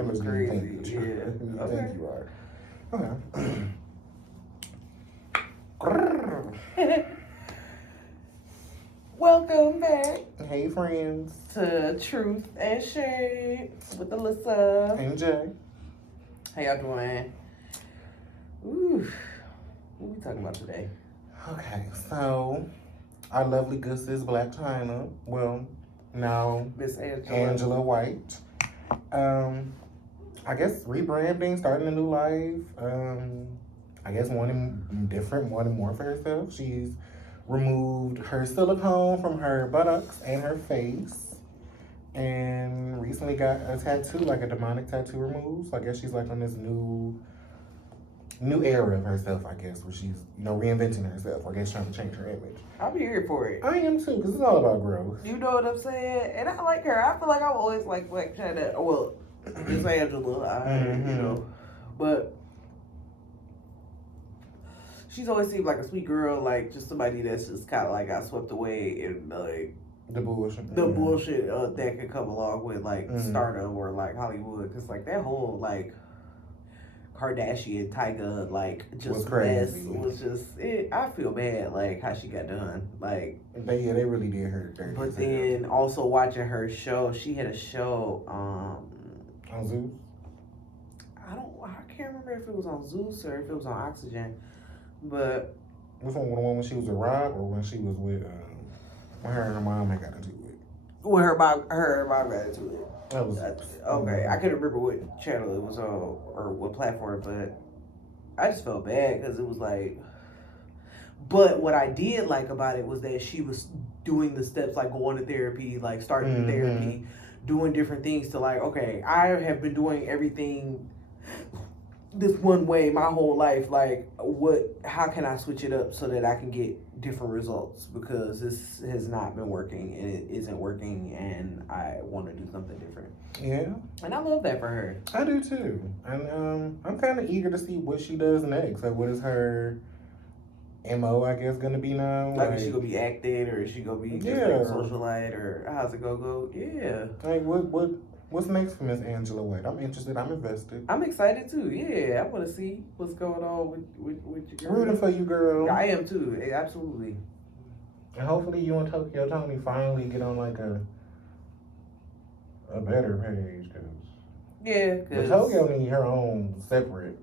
image do you think Crazy, you, yeah. you Okay. think you are? Okay. Welcome back Hey, friends. to Truth and Shade with Alyssa. And Jay. How y'all doing? Ooh, what we talking about today? Okay, so our lovely goodness, Black China. Well, now Miss Angela White. I guess rebranding, starting a new life. I guess wanting different, wanting more for herself. She's removed her silicone from her buttocks and her face, and recently got a tattoo, like a demonic tattoo removed. So I guess she's like on this new era of herself, I guess, where she's, reinventing herself. I guess trying to change her image. I'll be here for it. I am too, because it's all about growth. You know what I'm saying? And I like her. I feel like I've always like China. Well, Miss Angela, you know, but she's always seemed like a sweet girl, like just somebody that's just kind of like got swept away in like The bullshit. bullshit that could come along with like stardom or like Hollywood, because like that whole like Kardashian Tyga like just mess was just it. I feel bad like how she got done, like they really did her dirty. But then also watching her show, she had a show on Zeus. I can't remember if it was on Zeus or if it was on Oxygen, but which one? The one when she was with Rob, or when she was with when her and her mom had got into it? When her mom got into it. That was okay. I can't remember what channel it was on or what platform, but I just felt bad because it was like. But what I did like about it was that she was doing the steps, like going to therapy, like starting therapy, doing different things to like, okay, I have been doing everything this one way my whole life. Like, how can I switch it up so that I can get different results? Because this has not been working and it isn't working, and I want to do something different. Yeah. And I love that for her. I do too. And I'm kind of eager to see what she does next. Like, what is her MO, I guess, gonna be now? Like, is she gonna be acting, or is she gonna be just like a socialite, or how's it gonna go? Yeah. Like, what's next for Miss Angela White? I'm interested. I'm invested. I'm excited too. Yeah, I want to see what's going on with your girl. Rooting for you, girl. I am too. Absolutely. And hopefully you and Tokyo Tony finally get on like a better page, cause Tokyo need her own separate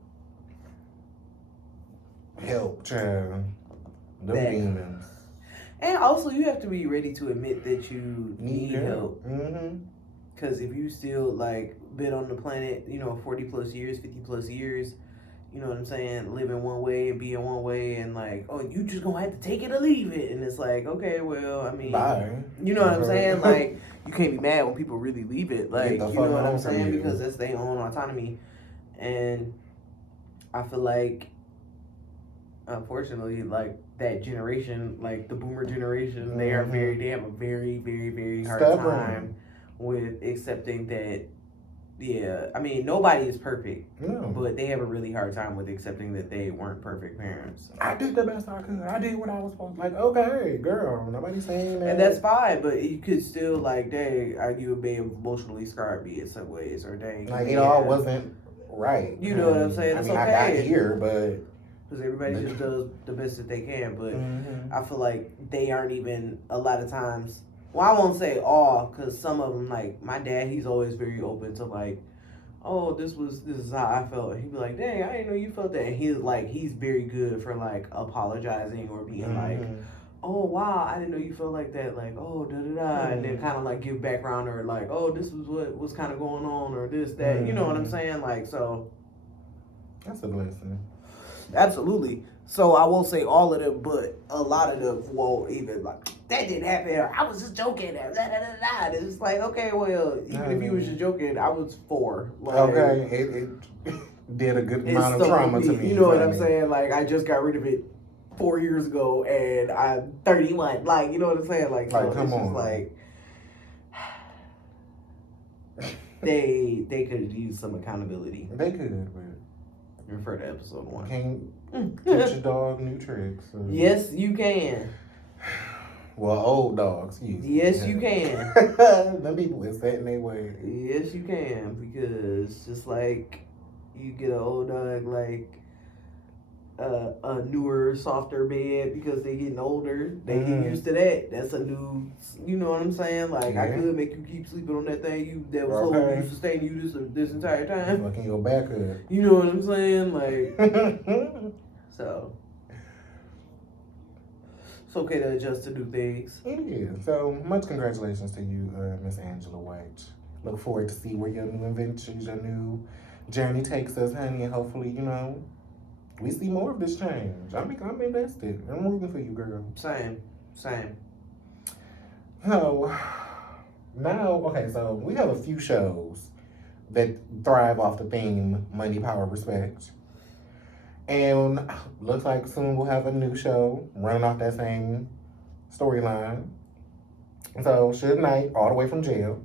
help, child. The demons. And also, you have to be ready to admit that you need help. Mm-hmm. Because if you still like been on the planet, 40 plus years, 50 plus years, you know what I'm saying, living one way and being one way, and like, oh, you just gonna have to take it or leave it, and it's like, okay, well, I mean, bye. You know what I'm saying? Like, you can't be mad when people really leave it. Like, you know what I'm saying? Because that's their own autonomy, and I feel like, unfortunately, like that generation, like the boomer generation, they have a very, very, very hard time with accepting that. Yeah, I mean, nobody is perfect, but they have a really hard time with accepting that they weren't perfect parents. I did the best I could. I did what I was supposed to. Like, okay, girl, nobody's saying that. And that's fine, but you could still, like, dang, you may have emotionally scarred me in some ways, or dang. Like, it all wasn't right. You know what I'm saying? It's okay. I got here, but. Because everybody just does the best that they can, but I feel like they aren't even, a lot of times, well, I won't say all, because some of them, like, my dad, he's always very open to, like, oh, this is how I felt. He'd be like, dang, I didn't know you felt that. And he's very good for, like, apologizing or being like, oh, wow, I didn't know you felt like that. Like, oh, da-da-da. And then kind of, like, give background, or, like, oh, this is what was kind of going on, or this, that. You know what I'm saying? Like, so. That's a blessing. Absolutely. So I won't say all of them, but a lot of them won't even like, that didn't happen. Or, I was just joking. Blah, blah, blah, blah. It's just like, okay, well, even if you was just joking, I was 4. Like, okay, it did a good amount of trauma to me. You know what I'm saying? Like, I just got rid of it 4 years ago, and I'm 31. Like, you know what I'm saying? Like so come on. Like, they could use some accountability. They could, but. Refer to episode 1. Can't teach your dog new tricks. So. Yes, you can. Well, old dogs. Yes, you can. Them people is set in their way. Yes, you can, because just like you get an old dog like a newer, softer bed because they getting older, they get used to that. That's a new, you know what I'm saying? Like I could make you keep sleeping on that thing that was holding you, sustaining you this entire time. Fucking your back up. You know what I'm saying? Like so. It's okay to adjust to new things. It is. So much congratulations to you, Miss Angela White. Look forward to see where your new inventions, your new journey takes us, honey, and hopefully, you know, we see more of this change. I'm invested. I'm rooting for you, girl. Same. So now, okay, so we have a few shows that thrive off the theme money, power, respect. And looks like soon we'll have a new show running off that same storyline. So Suge Knight, all the way from jail,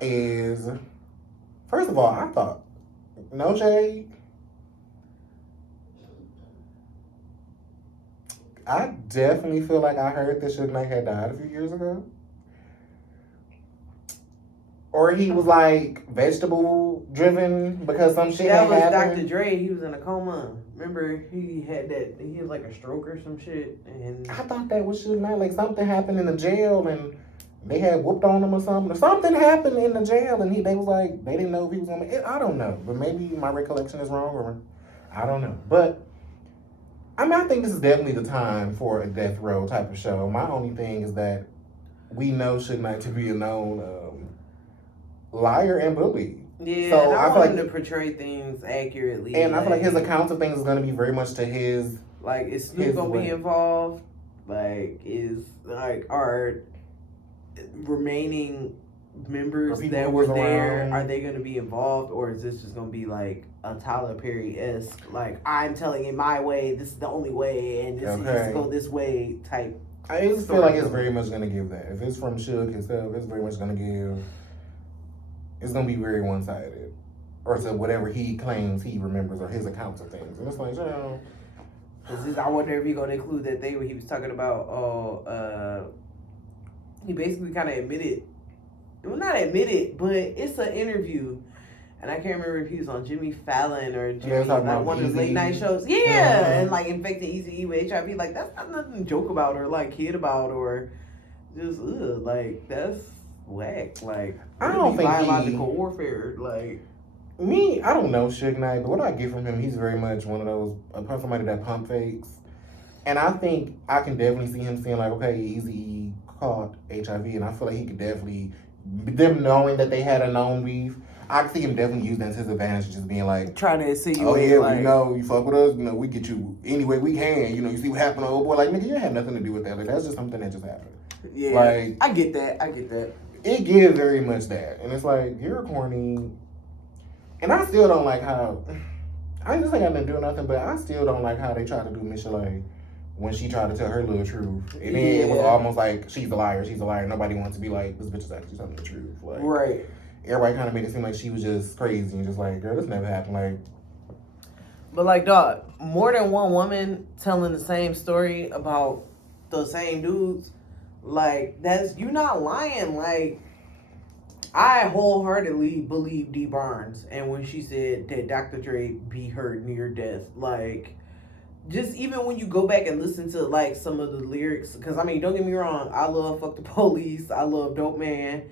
is, first of all, I thought, no shade, I definitely feel like I heard that Suge Knight had died a few years ago. Or he was like vegetable driven because some shit that was happened. Dr. Dre. He was in a coma. Remember, he had like a stroke or some shit. And I thought that was Suge Knight. Like something happened in the jail and they had whooped on him or something. Or something happened in the jail and they was like, they didn't know if he was gonna. I don't know, but maybe my recollection is wrong or I don't know. But I mean, I think this is definitely the time for a death row type of show. My only thing is that we know Suge Knight to be a known liar and bully. Yeah, so I feel want like him to portray things accurately. And I feel like his accounts of things is going to be very much to his. Like, is Snoop going to be involved? Like, are remaining members that were there, are they going to be involved? Or is this just going to be like a Tyler Perry-esque, like, I'm telling it my way, this is the only way, and this needs to go this way type? I just feel like it's very much going to give that. If it's from Suge himself, it's very much going to give. It's going to be very one-sided. Or to whatever he claims he remembers or his accounts of things. And it's like, you know. I wonder if you're going to include that thing where he was talking about, he basically kind of admitted, well, not admitted, but it's an interview. And I can't remember if he was on Jimmy Fallon or like one of the late night shows. Yeah, and like infecting Eazy-E with HIV. Like, that's not nothing to joke about or like kid about or just, like, that's whack. Like, I don't think biological warfare. Like, me, I don't know Suge Knight, but what I get from him, he's very much one of those, somebody that pump fakes. And I think I can definitely see him saying, like, okay, Eazy-E caught HIV, and I feel like he could definitely, them knowing that they had a known beef, I can see him definitely use that to his advantage, just being like, trying to insinuate. Oh yeah, like, you know, you fuck with us, you know, we get you any way we can. You know, you see what happened to old boy. Like, nigga, you had nothing to do with that. Like, that's just something that just happened. Yeah, like, I get that. It gives very much that, and it's like you're corny, and I still don't like how. I just ain't got nothing to do with nothing, but I still don't like how they try to do Michelle when she tried to tell her little truth, and then it was almost like she's a liar. Nobody wants to be like, this bitch is actually telling the truth. Like, right. Everybody kind of made it seem like she was just crazy and just like, girl, this never happened. Like, but like, dog, more than one woman telling the same story about the same dudes, like, you're not lying. Like, I wholeheartedly believe Dee Barnes, and when she said that Dr. Dre beat her near death, like, just even when you go back and listen to like some of the lyrics, because I mean, don't get me wrong, I love Fuck the Police, I love Dope Man.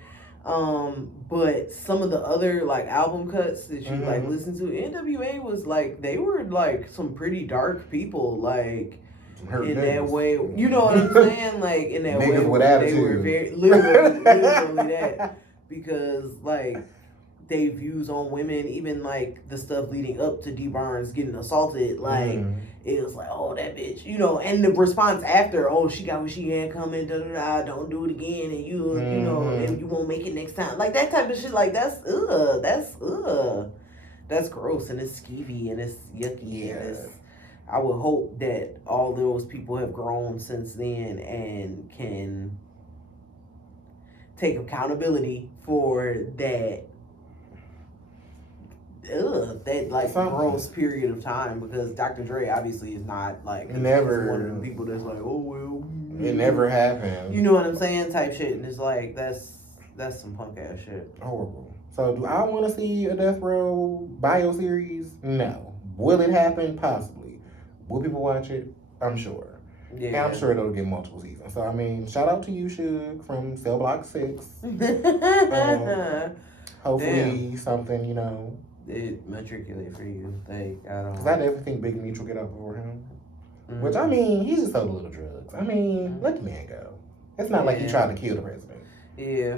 But some of the other like album cuts that you like listen to, NWA was like, they were like some pretty dark people, like in that way, you know what I'm saying? Like in that way, they were very literally that, because like they views on women, even like the stuff leading up to Dee Barnes getting assaulted, like it was like, oh, that bitch, you know, and the response after, oh, she got what she had coming, don't do it again, and you know, and you won't make it next time, like that type of shit, like that's gross, and it's skeevy, and it's yucky, and it's, I would hope that all those people have grown since then and can take accountability for that that like gross period of time, because Dr. Dre obviously is not like never one of the people that's like, oh well, It never happened. You know what I'm saying? Type shit, and it's like that's some punk ass shit. Horrible. So do I want to see a Death Row bio series? No. Will it happen? Possibly. Will people watch it? I'm sure. Yeah. And I'm sure it'll get multiple seasons. So I mean, shout out to you, Suge, from Cell Block 6. Hopefully something, it matriculate for you. Like I don't. Because I definitely think Big Meech will get up before him. Which I mean, he just sold a little drugs. I mean, let the man go. It's not like he tried to kill the president. Yeah.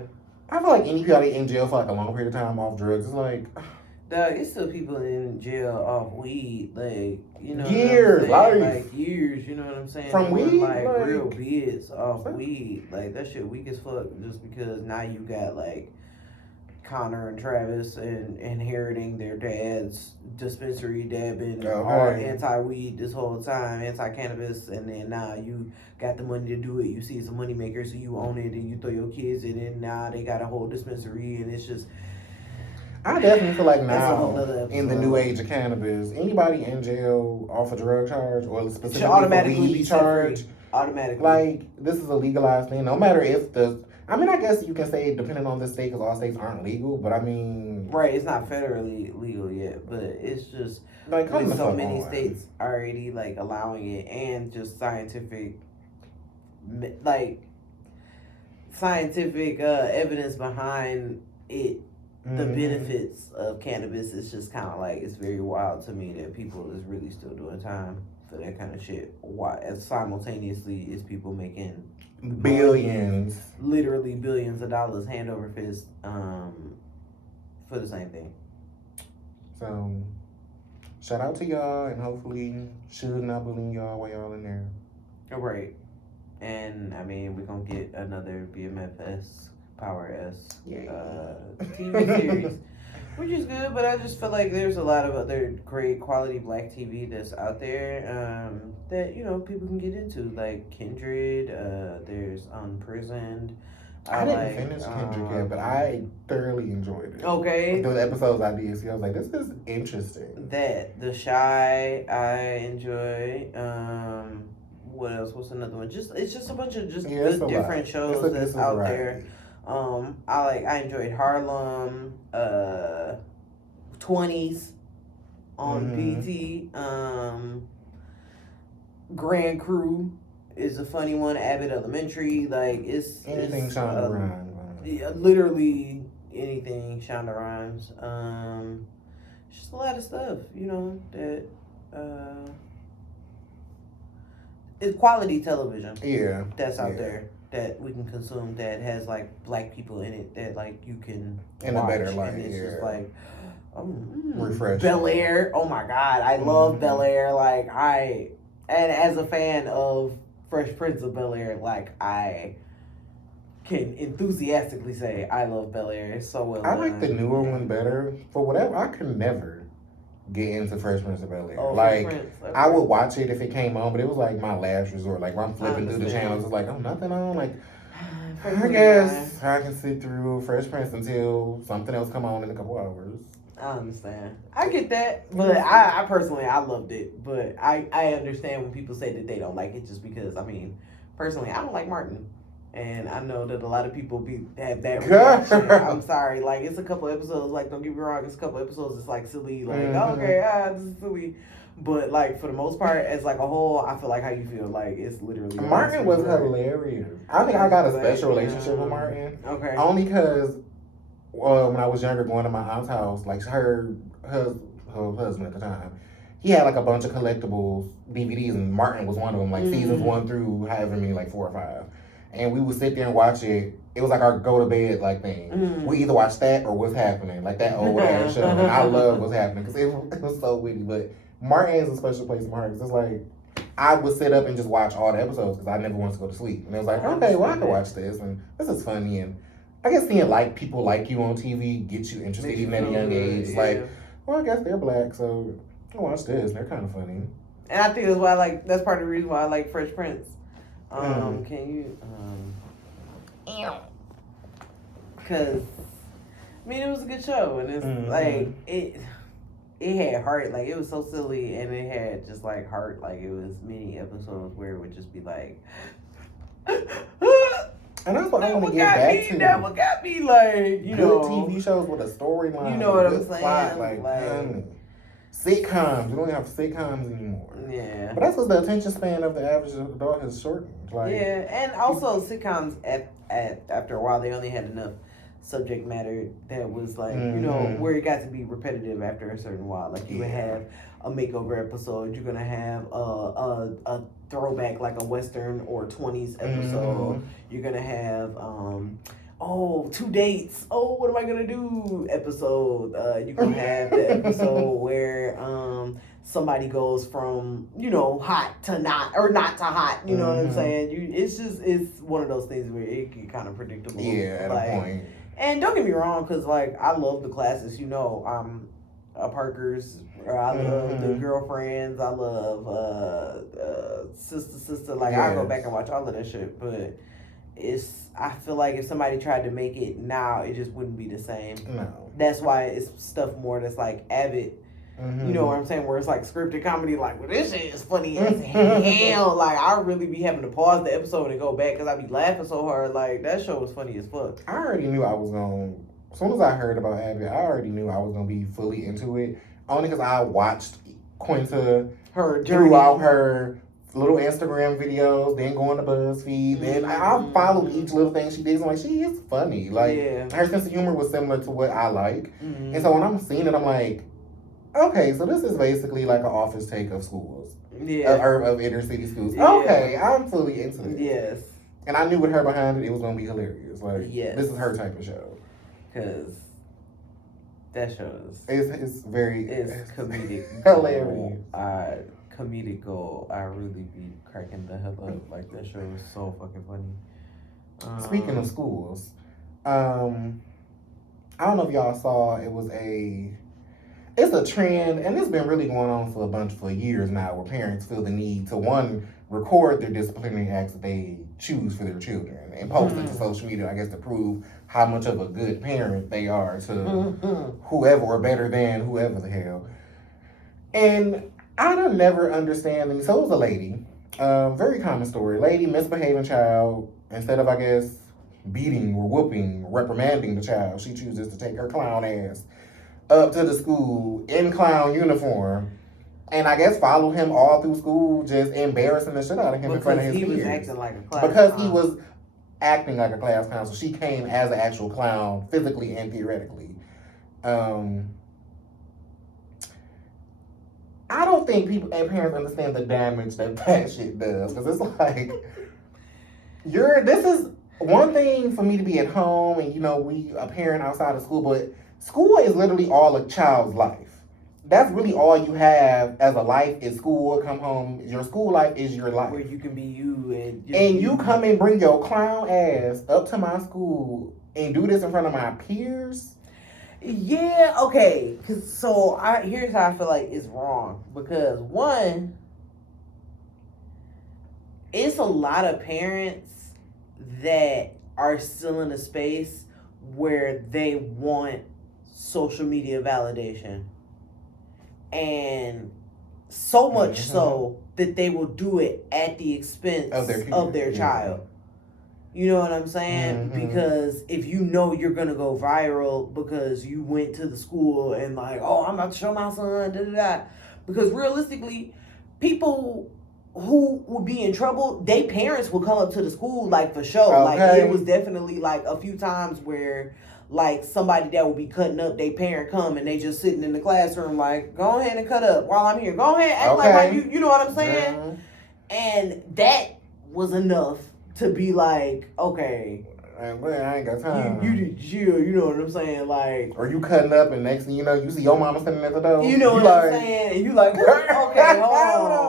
I feel like anybody in jail for like a long period of time off drugs is like, dog, it's still people in jail off weed, like years, like years. You know what I'm saying? From weed, like real bids off weed, like that shit weak as fuck. Just because now you got like Connor and Travis and inheriting their dad's dispensary, dabbing all anti-weed this whole time, anti-cannabis, and then now you got the money to do it. You see it's a money maker, so you own it and you throw your kids in it. Now they got a whole dispensary, and it's just. I definitely feel like now in the new age of cannabis, anybody in jail off a drug charge or specifically automatically weed charge, automatically, like this is a legalized thing. No matter if I guess you can say depending on the state, because all states aren't legal. But I mean, right? It's not federally legal yet, but it's just like with so many states already like allowing it, and just scientific evidence behind it. The benefits of cannabis is just kind of like, it's very wild to me that people is really still doing time for that kind of shit. Why? As simultaneously is people making billions, literally billions of dollars, hand over fist, for the same thing. So, shout out to y'all, and hopefully, should not bullying y'all while y'all in there. All right, and I mean we're gonna get another BMFS. Power S TV series, which is good, but I just feel like there's a lot of other great quality black TV that's out there that people can get into, like Kindred. There's Unprisoned. I didn't finish Kindred yet, but I thoroughly enjoyed it. Okay, the episodes I did see, I was like, this is interesting. That The Chi I enjoy. What else? What's another one? It's just a bunch of good different shows that's out there. I enjoyed Harlem, 20s on BT. Grand Crew is a funny one. Abbott Elementary, like anything Shonda Rhimes. Yeah, literally anything Shonda Rhimes. Just a lot of stuff, that it's quality television. Yeah, that's out there. That we can consume, that has like black people in it, that like you can in watch, a better light. And it's just like refreshing. Bel Air, oh my god, I love Bel Air. Like and as a fan of Fresh Prince of Bel Air, like I can enthusiastically say I love Bel Air. It's so well. I like the newer one better. For whatever, I could never get into Fresh Prince of Bel Air. Okay. I would watch it if it came on, but it was like my last resort. Like when I'm flipping through the channels, it's like, oh, nothing on. Like, I guess I can sit through Fresh Prince until something else come on in a couple hours. I understand. I get that, but I personally, I loved it. But I understand when people say that they don't like it, just because, I mean, personally, I don't like Martin. And I know that a lot of people have that reaction. I'm sorry. Like, it's a couple episodes, like, don't get me wrong, it's a couple episodes, it's, like, silly. Like, okay, this is silly. But, like, for the most part, as, like, a whole, I feel like how you feel. Like, it's literally... Martin was hilarious. I think I got a special relationship with Martin. Okay. Only because when I was younger, going to my aunt's house, like, her husband at the time, he had, like, a bunch of collectibles, DVDs, and Martin was one of them, like, seasons 1 through however many, like, 4 or 5. And we would sit there and watch it. It was like our go to bed like thing. We either watch that or What's Happening, like that old ass show. And I love What's Happening because it was so witty. But Martin is a special place in my heart because it's like I would sit up and just watch all the episodes because I never wanted to go to sleep. And it was like, okay, well I can watch this and this is funny. And I guess seeing like people like you on TV gets you interested even at a young age. Yeah. Like, well, I guess they're black, so I watch this. They're kind of funny. And I think that's why that's part of the reason why I like Fresh Prince. Can you because I mean it was a good show, and it's like it had heart. Like it was so silly, and it had just like heart. Like it was many episodes where it would just be like And that's what I want to get got back me, to. that what got me like, you Good know, TV shows with a storyline. You know what a I'm good saying? plot, like sitcoms. We don't have sitcoms anymore. Yeah. But that's because the attention span of the average adult has shortened. Like, yeah, and also sitcoms after a while they only had enough subject matter that was like, you know, where it got to be repetitive after a certain while. Like you would have a makeover episode, you're gonna have a throwback like a Western or 20s episode. You're gonna have 2 dates. Oh, what am I gonna do? Episode. You're gonna have the episode where somebody goes from, you know, hot to not, or not to hot. You know what I'm saying? It's one of those things where it get kind of predictable. Yeah, at a point. And don't get me wrong, because like I love the classics. You know, Parkers. I love the Girlfriends. I love Sister. Like I go back and watch all of that shit, but I feel like if somebody tried to make it now, it just wouldn't be the same. No. That's why it's stuff more that's like Avid. You know what I'm saying? Where it's like scripted comedy, like, well, this shit is funny as hell. Like, I really be having to pause the episode and go back because I be laughing so hard. Like, that show was funny as fuck. I already knew I was going to, as soon as I heard about Avid, I already knew I was going to be fully into it. Only because I watched Quinta her journey throughout her little Instagram videos, then going to BuzzFeed. Then I followed each little thing she did. I'm like, she is funny. Like, her sense of humor was similar to what I like. And so when I'm seeing it, I'm like, okay, so this is basically like an Office take of schools. Of inner city schools. Okay, I'm fully into it. Yes. And I knew with her behind it was going to be hilarious. Like, this is her type of show. Because that show is... It's comedic. Hilarious. Comedic gold. I really be cracking the hell up. Like, that show is so fucking funny. Speaking of schools, I don't know if y'all saw, it's a trend, and it's been really going on for years now, where parents feel the need to, one, record their disciplinary acts that they choose for their children and post it to social media, I guess, to prove how much of a good parent they are to whoever, or better than whoever the hell. And I don't never understand. And so it was a lady, very common story. Lady, misbehaving child, instead of, I guess, beating or whooping, reprimanding the child, she chooses to take her clown ass up to the school in clown uniform, and I guess follow him all through school, just embarrassing the shit out of him in front of his peers. Because he was acting like a class Because he was acting like a class clown, so she came as an actual clown, physically and theoretically. I don't think people and parents understand the damage that shit does, because it's like, this is one thing for me to be at home and, you know, we a parent outside of school, but school is literally all a child's life. That's really all you have as a life is school, come home. Your school life is your life. Where you can be you. And you come and bring your clown ass up to my school and do this in front of my peers? Yeah, okay. Here's how I feel like it's wrong. Because, one, it's a lot of parents that are still in a space where they want social media validation, and so much so that they will do it at the expense of their child. You know what I'm saying? Because if you know you're gonna go viral because you went to the school and like, oh, I'm about to show my son, because realistically, people who would be in trouble, their parents will come up to the school like for sure. Like it was definitely like a few times where like somebody that would be cutting up, their parent come and they just sitting in the classroom like, go ahead and cut up while I'm here. Go ahead, act like you know what I'm saying? And that was enough to be like, okay, I ain't got time. You need to chill, you know what I'm saying? Like, or you cutting up and next thing you know, you see your mama standing at the door. You know what I'm saying? And you like, okay, hold on.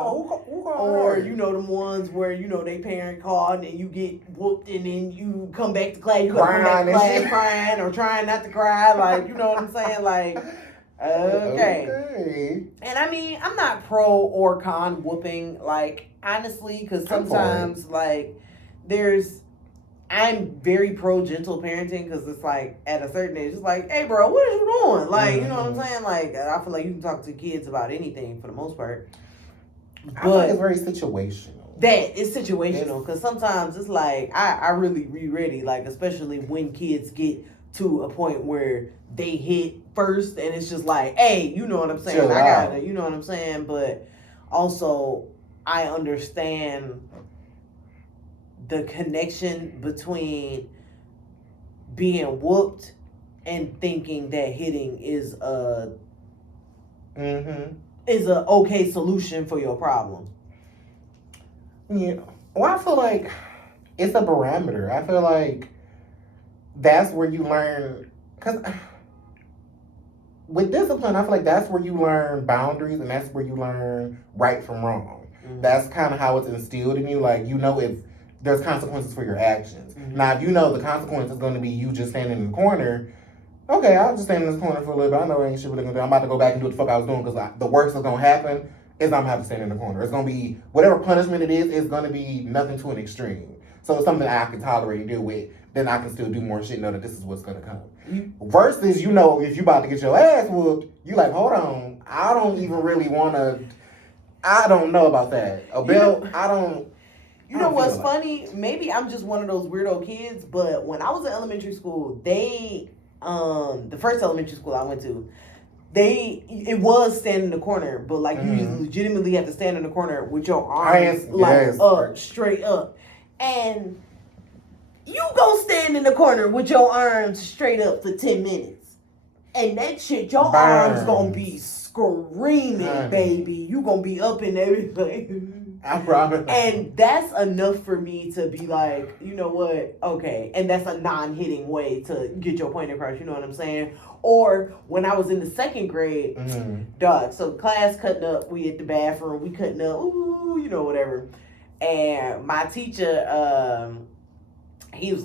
Or, you know, them ones where, you know, they parent called and you get whooped and then you come back to class, crying or trying not to cry. Like, you know what I'm saying? Like, okay. And I mean, I'm not pro or con whooping, like, honestly, because sometimes, like, I'm very pro gentle parenting because it's like at a certain age, it's like, hey, bro, what are you doing? Like, you know what I'm saying? Like, I feel like you can talk to kids about anything for the most part. But I think it's very situational. that it's situational, because sometimes it's like I really be ready, like especially when kids get to a point where they hit first and it's just like, hey, you know what I'm saying? Chill I got out. it, you know what I'm saying? But also I understand the connection between being whooped and thinking that hitting is a okay solution for your problem. Yeah. Well, I feel like it's a barometer. I feel like that's where you learn, because with discipline, I feel like that's where you learn boundaries and that's where you learn right from wrong. Mm-hmm. That's kind of how it's instilled in you. Like, you know, if there's consequences for your actions. Mm-hmm. Now, if you know the consequence is going to be you just standing in the corner, okay, I'll just stand in this corner for a little bit. I know I ain't shit what they're going to do. I'm about to go back and do what the fuck I was doing, because the worst that's going to happen is I'm going to have to stand in the corner. It's going to be, whatever punishment it is, it's going to be nothing to an extreme. So it's something I can tolerate and deal with. Then I can still do more shit and know that this is what's going to come. Versus, you know, if you about to get your ass whooped, you like, hold on, I don't even really want to, I don't know about that. A belt, I don't. You know what's funny? Maybe I'm just one of those weirdo kids, but when I was in elementary school, they, the first elementary school I went to, it was stand in the corner, but like you legitimately have to stand in the corner with your arms up, straight up. And you go stand in the corner with your arms straight up for 10 minutes. And that shit, your arms gonna be screaming, baby. You gonna be up in everything. I promise. And that's enough for me to be like, you know what? Okay. And that's a non-hitting way to get your point across. You know what I'm saying? Or when I was in the second grade, dog. So class cutting up, we at the bathroom, we cutting up, ooh, you know, whatever. And my teacher, he was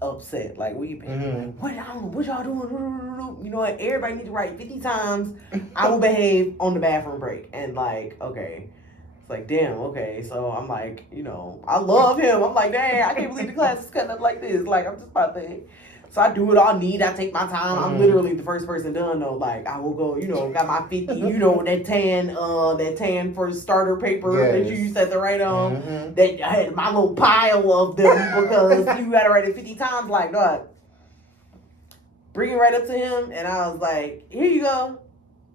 upset. Like, what y'all doing? You know what? Everybody need to write 50 times. I will behave on the bathroom break. And like, okay. It's like, damn, okay. So I'm like, you know, I love him. I'm like, dang, I can't believe the class is cutting up like this. Like, I'm just about to. So I do it all neat. I take my time. I'm literally the first person done though. Like, I will go, you know, got my 50, you know, that tan for starter paper that you used to have to write on. That I had my little pile of them because you gotta write it 50 times. Like, dog. Bring it right up to him, and I was like, here you go.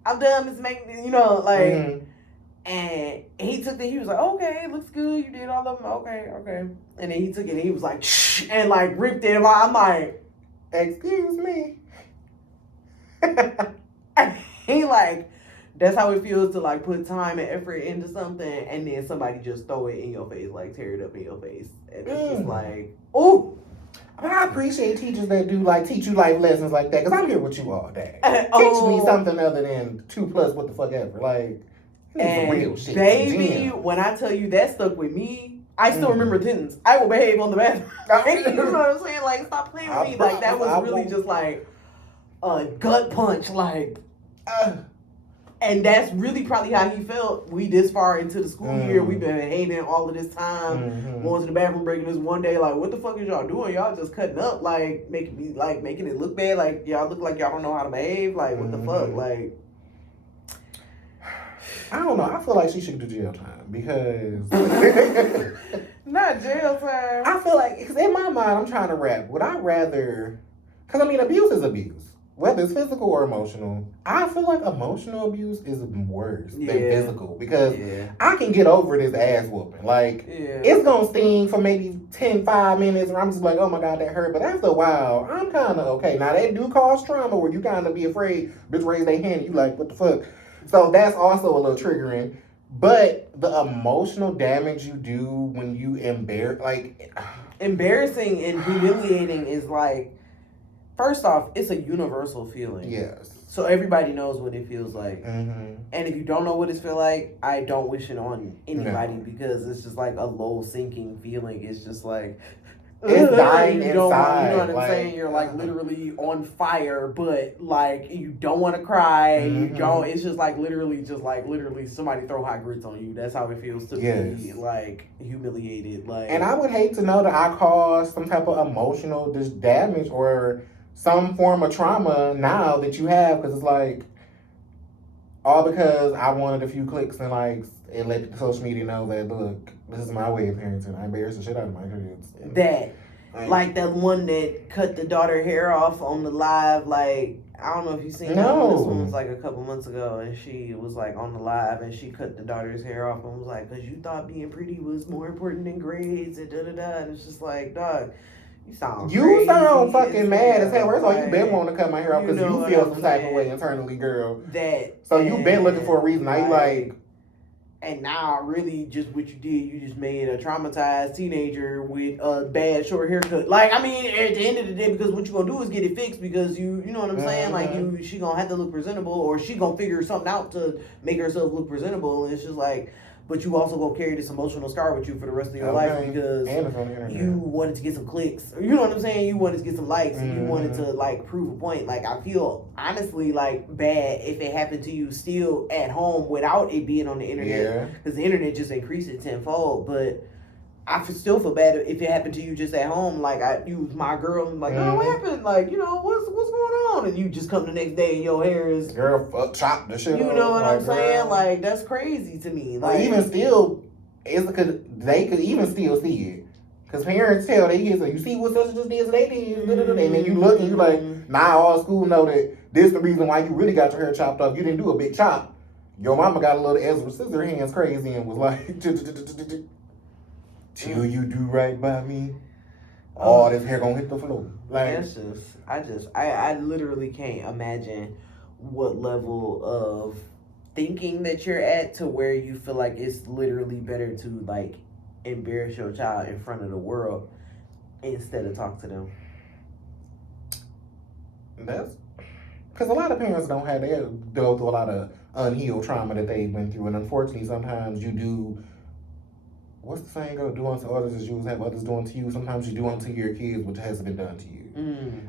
I'm done, Miss Making, you know, like. And he took it. He was like, okay, looks good. You did all of them. Okay. And then he took it and he was like, shh, and like ripped it. I'm like, excuse me. He like, that's how it feels to like put time and effort into something and then somebody just throw it in your face, like tear it up in your face. And it's just like, ooh. I appreciate teachers that do like teach you life lessons like that, because I'm here with you all day. Teach me something other than 2 plus what the fuck ever. Like, and real shit, baby, when I tell you that stuck with me, I still remember attendance. I will behave on the bathroom. You know what I'm saying? Like, stop playing with me. Like, that was really just like a gut punch. Like, and that's really probably how he felt. We this far into the school year, we've been behaving all of this time, going to the bathroom break, and this one day, like, what the fuck is y'all doing? Y'all just cutting up, like, making it look bad. Like, y'all look like y'all don't know how to behave. Like, what the fuck? Like, I don't know. I feel like she should do jail time because not jail time. I feel like, because in my mind, I'm trying to rap. Would I rather? Because I mean, abuse is abuse, whether it's physical or emotional. I feel like emotional abuse is worse than physical, because I can get over this ass whooping. Like, it's gonna sting for maybe 5 minutes, and I'm just like, oh my god, that hurt. But after a while, I'm kind of okay. Now that do cause trauma, where you kind of be afraid. Bitch raise their hand, and you like, what the fuck? So that's also a little triggering. But the emotional damage you do when you embarrassing and humiliating is like, first off, it's a universal feeling. Yes. So everybody knows what it feels like. And if you don't know what it feels like, I don't wish it on anybody because it's just like a low sinking feeling. It's just like, it's dying inside. You know what I'm saying? You're like literally on fire, but like you don't want to cry. You don't. It's just like literally somebody throw hot grits on you. That's how it feels to be like humiliated. Like, and I would hate to know that I caused some type of emotional damage or some form of trauma now that you have, because it's like, All because I wanted a few clicks and likes and let the social media know that, look, this is my way of parenting. I embarrass the shit out of my kids. That. Like that one that cut the daughter hair off on the live, like, I don't know if you seen that one. This one was like a couple months ago, and she was like on the live, and she cut the daughter's hair off and was like, "Cause you thought being pretty was more important than grades," and And it's just like, dog, you sound fucking mad as hell. First of all, you been wanting to cut my hair off because you feel some type of way internally, girl. So you been looking for a reason. Now you like. And now, really, just what you did, you just made a traumatized teenager with a bad short haircut. Like, I mean, at the end of the day, because what you gonna do is get it fixed because you know what I'm saying? Like, she gonna have to look presentable, or she gonna figure something out to make herself look presentable. And it's just like, but you also gonna carry this emotional scar with you for the rest of your life because you wanted to get some clicks. You know what I'm saying? You wanted to get some likes and you wanted to, like, prove a point. Like, I feel, honestly, like, bad if it happened to you still at home without it being on the internet. Because the internet just increased it tenfold. But I still feel bad if it happened to you just at home. Like, you was my girl and like, oh, what happened? Like, you know, what's going on? And you just come the next day and your hair is... Girl, chop the shit. You know what I'm saying? Like, that's crazy to me. Like, even still, they could even still see it. Because parents tell their kids, you see what such just did, so they did. And then you look and you like, now all school know that this the reason why you really got your hair chopped off. You didn't do a big chop. Your mama got a little Ezra Scissor hands crazy and was like, till you do right by me, all this hair gonna hit the floor. Like, that's I literally can't imagine what level of thinking that you're at to where you feel like it's literally better to, like, embarrass your child in front of the world instead of talk to them. That's because a lot of parents don't have, they go through a lot of unhealed trauma that they've been through, and unfortunately sometimes you do, what's the saying go, do unto others as you would have others do unto you. Sometimes you do unto your kids what has been done to you.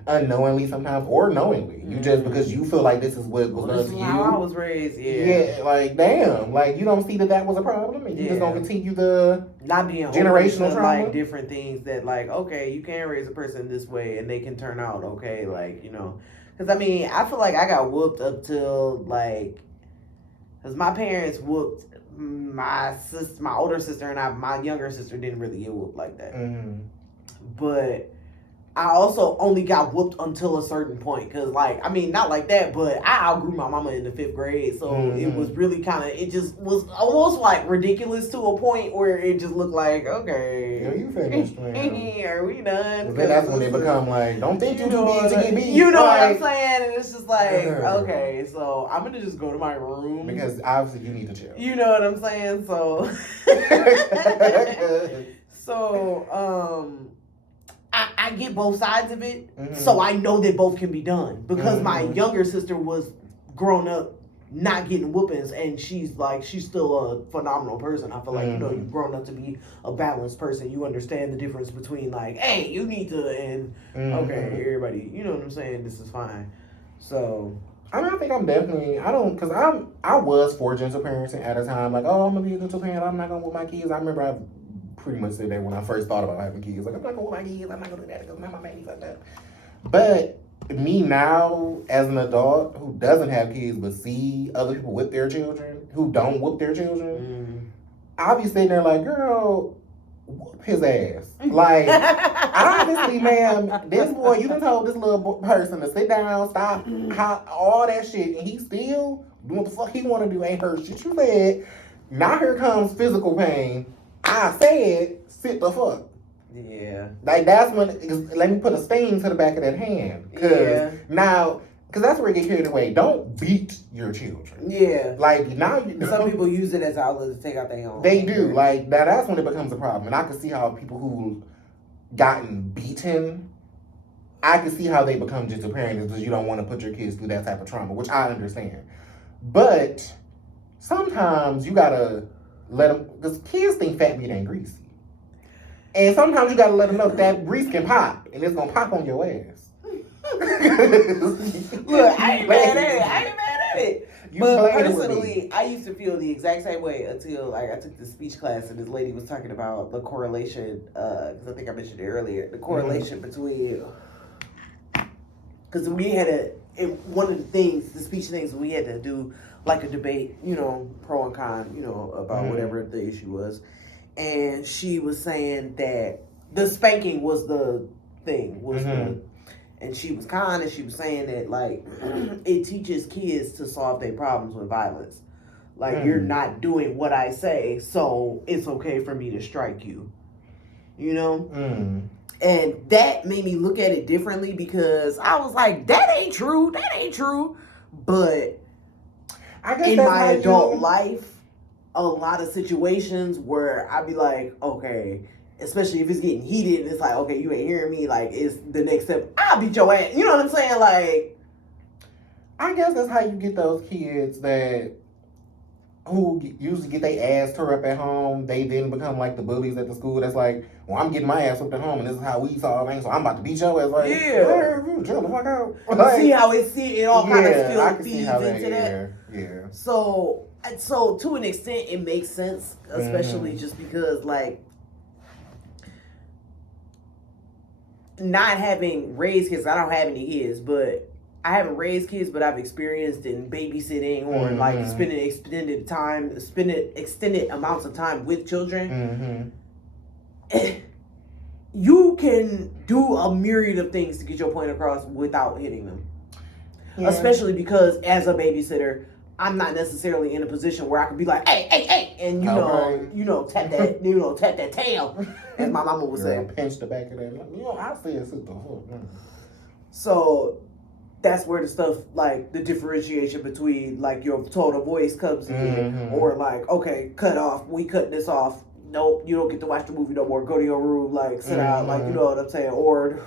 Unknowingly sometimes, or knowingly. You just, because you feel like this is what was done to you. How I was raised, Yeah, like, damn. Like, you don't see that was a problem, and you just don't continue the not being generational trauma. Like, different things that, like, okay, you can raise a person this way, and they can turn out okay, like, you know. Because, I mean, I feel like I got whooped up till, like, because my parents whooped my older sister, and my younger sister didn't really get whooped like that. But I also only got whooped until a certain point. Because, like, I mean, not like that, but I outgrew my mama in the 5th grade. So it was really kind of, it just was almost, like, ridiculous to a point where it just looked like, okay. Yeah, you finished, man. Are we done? Then that's when they become like, don't think you're too big to get beat. You know what I'm saying? And it's just like, okay, so I'm going to just go to my room. Because obviously you need to chill. You know what I'm saying? So, I get both sides of it, so I know that both can be done. Because my younger sister was grown up, not getting whoopings, and she's still a phenomenal person. I feel like, you know, you've grown up to be a balanced person. You understand the difference between, like, hey, you need to, and okay, everybody, you know what I'm saying? This is fine. So, I mean, I think I'm definitely, because I was for gentle parenting at a time. Like, oh, I'm going to be a gentle parent. I'm not going to whoop my kids. I remember I pretty much said that when I first thought about having kids. Like, I'm not going to whoop my kids. I'm not going to do that because my baby's like that. But me now, as an adult who doesn't have kids but see other people with their children who don't whoop their children, I'll be sitting there like, girl, whoop his ass. Like, obviously, ma'am, this boy, you done told this little person to sit down, stop, all that shit, and he still doing what the fuck he want to do, ain't heard shit you said. Now here comes physical pain. I said, sit the fuck. Yeah. Like, that's when, let me put a sting to the back of that hand. Because now, because that's where you get carried away. Don't beat your children. Yeah. Like, now some people use it as an outlet to take out their own. They do. Like, that's when it becomes a problem. And I can see how people who gotten beaten, I can see how they become gentle parents because you don't want to put your kids through that type of trauma, which I understand. But sometimes you gotta let them, because kids think fat meat ain't greasy. And sometimes you gotta let them know that grease can pop, and it's gonna pop on your ass. Look, I ain't mad at it. But personally, I used to feel the exact same way until, like, I took this speech class and this lady was talking about the correlation, because I think I mentioned it earlier, the correlation between, because we had one of the things, the speech things, we had to do like a debate, pro and con, about whatever the issue was. And she was saying that the spanking was the thing, and she was con, and she was saying that, like, it teaches kids to solve their problems with violence. Like, you're not doing what I say, so it's okay for me to strike you. And that made me look at it differently, because I was like, that ain't true. But in my adult life, a lot of situations where I'd be like, okay, especially if it's getting heated and it's like, okay, you ain't hearing me, like, it's the next step, I'll beat your ass. You know what I'm saying? Like, I guess that's how you get those kids who usually get their ass tore up at home. They then become like the bullies at the school. That's like, well, I'm getting my ass whooped at home, and this is how we solve things. So I'm about to beat your ass. Like, chill the fuck out. Like, see how it all kind of still feeds into that. Yeah. So to an extent, it makes sense, especially just because, like, not having raised kids. I don't have any kids, but I haven't raised kids, but I've experienced in babysitting or like spending extended amounts of time with children. You can do a myriad of things to get your point across without hitting them. Yeah. Especially because as a babysitter, I'm not necessarily in a position where I could be like, hey, and tap that tail, as my mama would say. Pinch the back of that. I see it. So that's where the stuff, like, the differentiation between, like, your tone of voice comes in, or like, okay, cut off, we cut this off. Nope, you don't get to watch the movie no more. Go to your room, like, sit out, like, you know what I'm saying? Or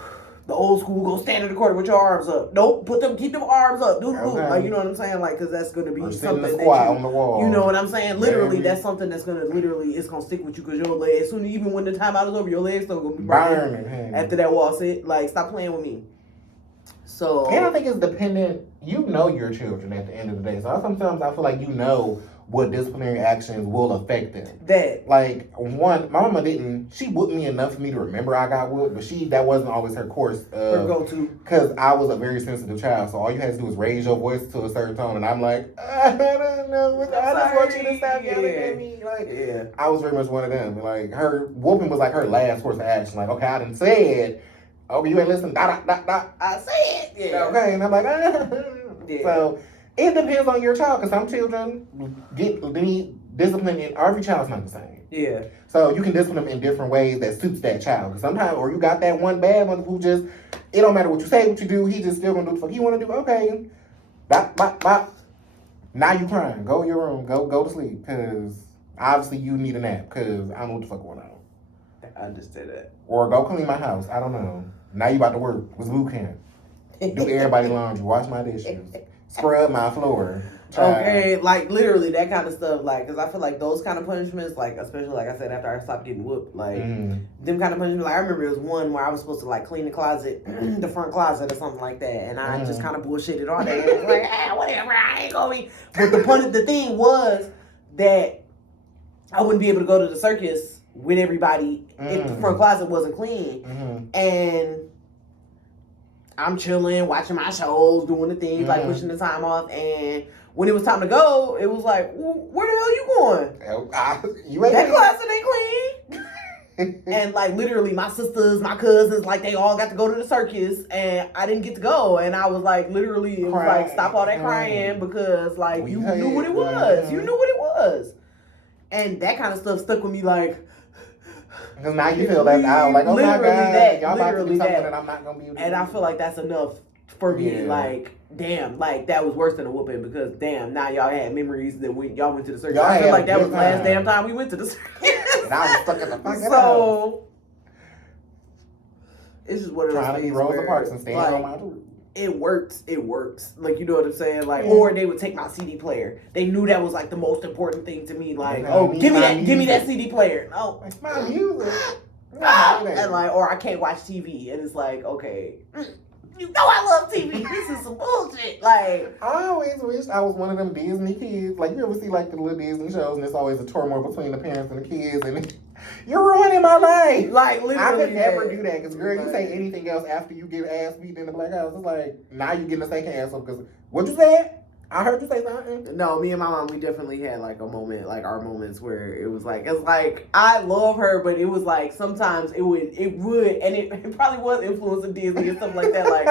the old school, go stand in the corner with your arms up. Nope, keep them arms up. Do the move, like, you know what I'm saying? Like, because that's gonna be something that on the wall. You know what I'm saying? Literally, that's something that's gonna it's gonna stick with you, because your legs, soon, even when the timeout is over, your legs still gonna be burning after that wall sit. Like, stop playing with me. So, and I think it's dependent. You know your children at the end of the day. So sometimes I feel like what disciplinary actions will affect them. Like, my mama she whooped me enough for me to remember I got whooped, but that wasn't always her course. Her go-to. Because I was a very sensitive child, so all you had to do was raise your voice to a certain tone, and I'm like, I don't know, I just want you to stop yelling at me. Like, I was very much one of them. Like, her whooping was like her last course of action. Like, okay, I done said, okay, you ain't listening, I said, okay, and I'm like, So, it depends on your child, because some children need discipline, and every child's not the same. Yeah. So you can discipline them in different ways that suits that child. Because sometimes, or you got that one bad one who just, it don't matter what you say, what you do, he just still gonna do what the fuck he wanna do. Okay. Bop. Now you crying. Go in your room. Go to sleep. Because obviously you need a nap. Because I don't know what the fuck going on. I understand that. Or go clean my house. I don't know. Now you about to work. What's boot camp? Do everybody laundry. Wash my dishes. Scrub my floor. Okay, like, literally that kind of stuff, like, because I feel like those kind of punishments, like, especially, like I said, after I stopped getting whooped, like, them kind of punishments, like, I remember it was one where I was supposed to, like, clean the closet, the front closet or something like that, and I just kind of bullshitted on it. It was like, whatever, I ain't gonna be. But the thing was that I wouldn't be able to go to the circus with everybody if the front closet wasn't clean, and I'm chilling, watching my shows, doing the things, like, pushing the time off, and when it was time to go, it was like, where the hell you going? You ain't that closet ain't clean. And, like, literally, my sisters, my cousins, like, they all got to go to the circus, and I didn't get to go. And I was like, literally, it was like, stop all that crying, because, like, you knew what it was. You knew what it was. And that kind of stuff stuck with me, like, because now you feel that out, like, oh my God, y'all about to do something that I'm not gonna be able to do. And I feel like that's enough for me, like, damn, like, that was worse than a whooping, because, damn, now y'all had memories that y'all went to the circus. I feel like that was the last damn time we went to the circus. And I was stuck in the fucking house. So, it's just what it is. Trying to be Rosa Parks and staying on my roof. It works. Like, you know what I'm saying? Like, or they would take my CD player. They knew that was, like, the most important thing to me. Like, give me that CD player. No. It's my music. And, like, or I can't watch TV. And it's like, okay. You know I love TV. This is some bullshit. Like, I always wished I was one of them Disney kids. Like, you ever see, like, the little Disney shows, and it's always a turmoil between the parents and the kids, and you're ruining my life. like literally. I could never do that, because, girl, you say anything else after you get ass beat in the black house, it's like, now you getting a second ass up, because, what you said? I heard you say something. No, me and my mom, we definitely had like a moment, like our moments where it was like, it's like, I love her, but it was like, sometimes it would, and it probably was influencing Disney and stuff like that, like,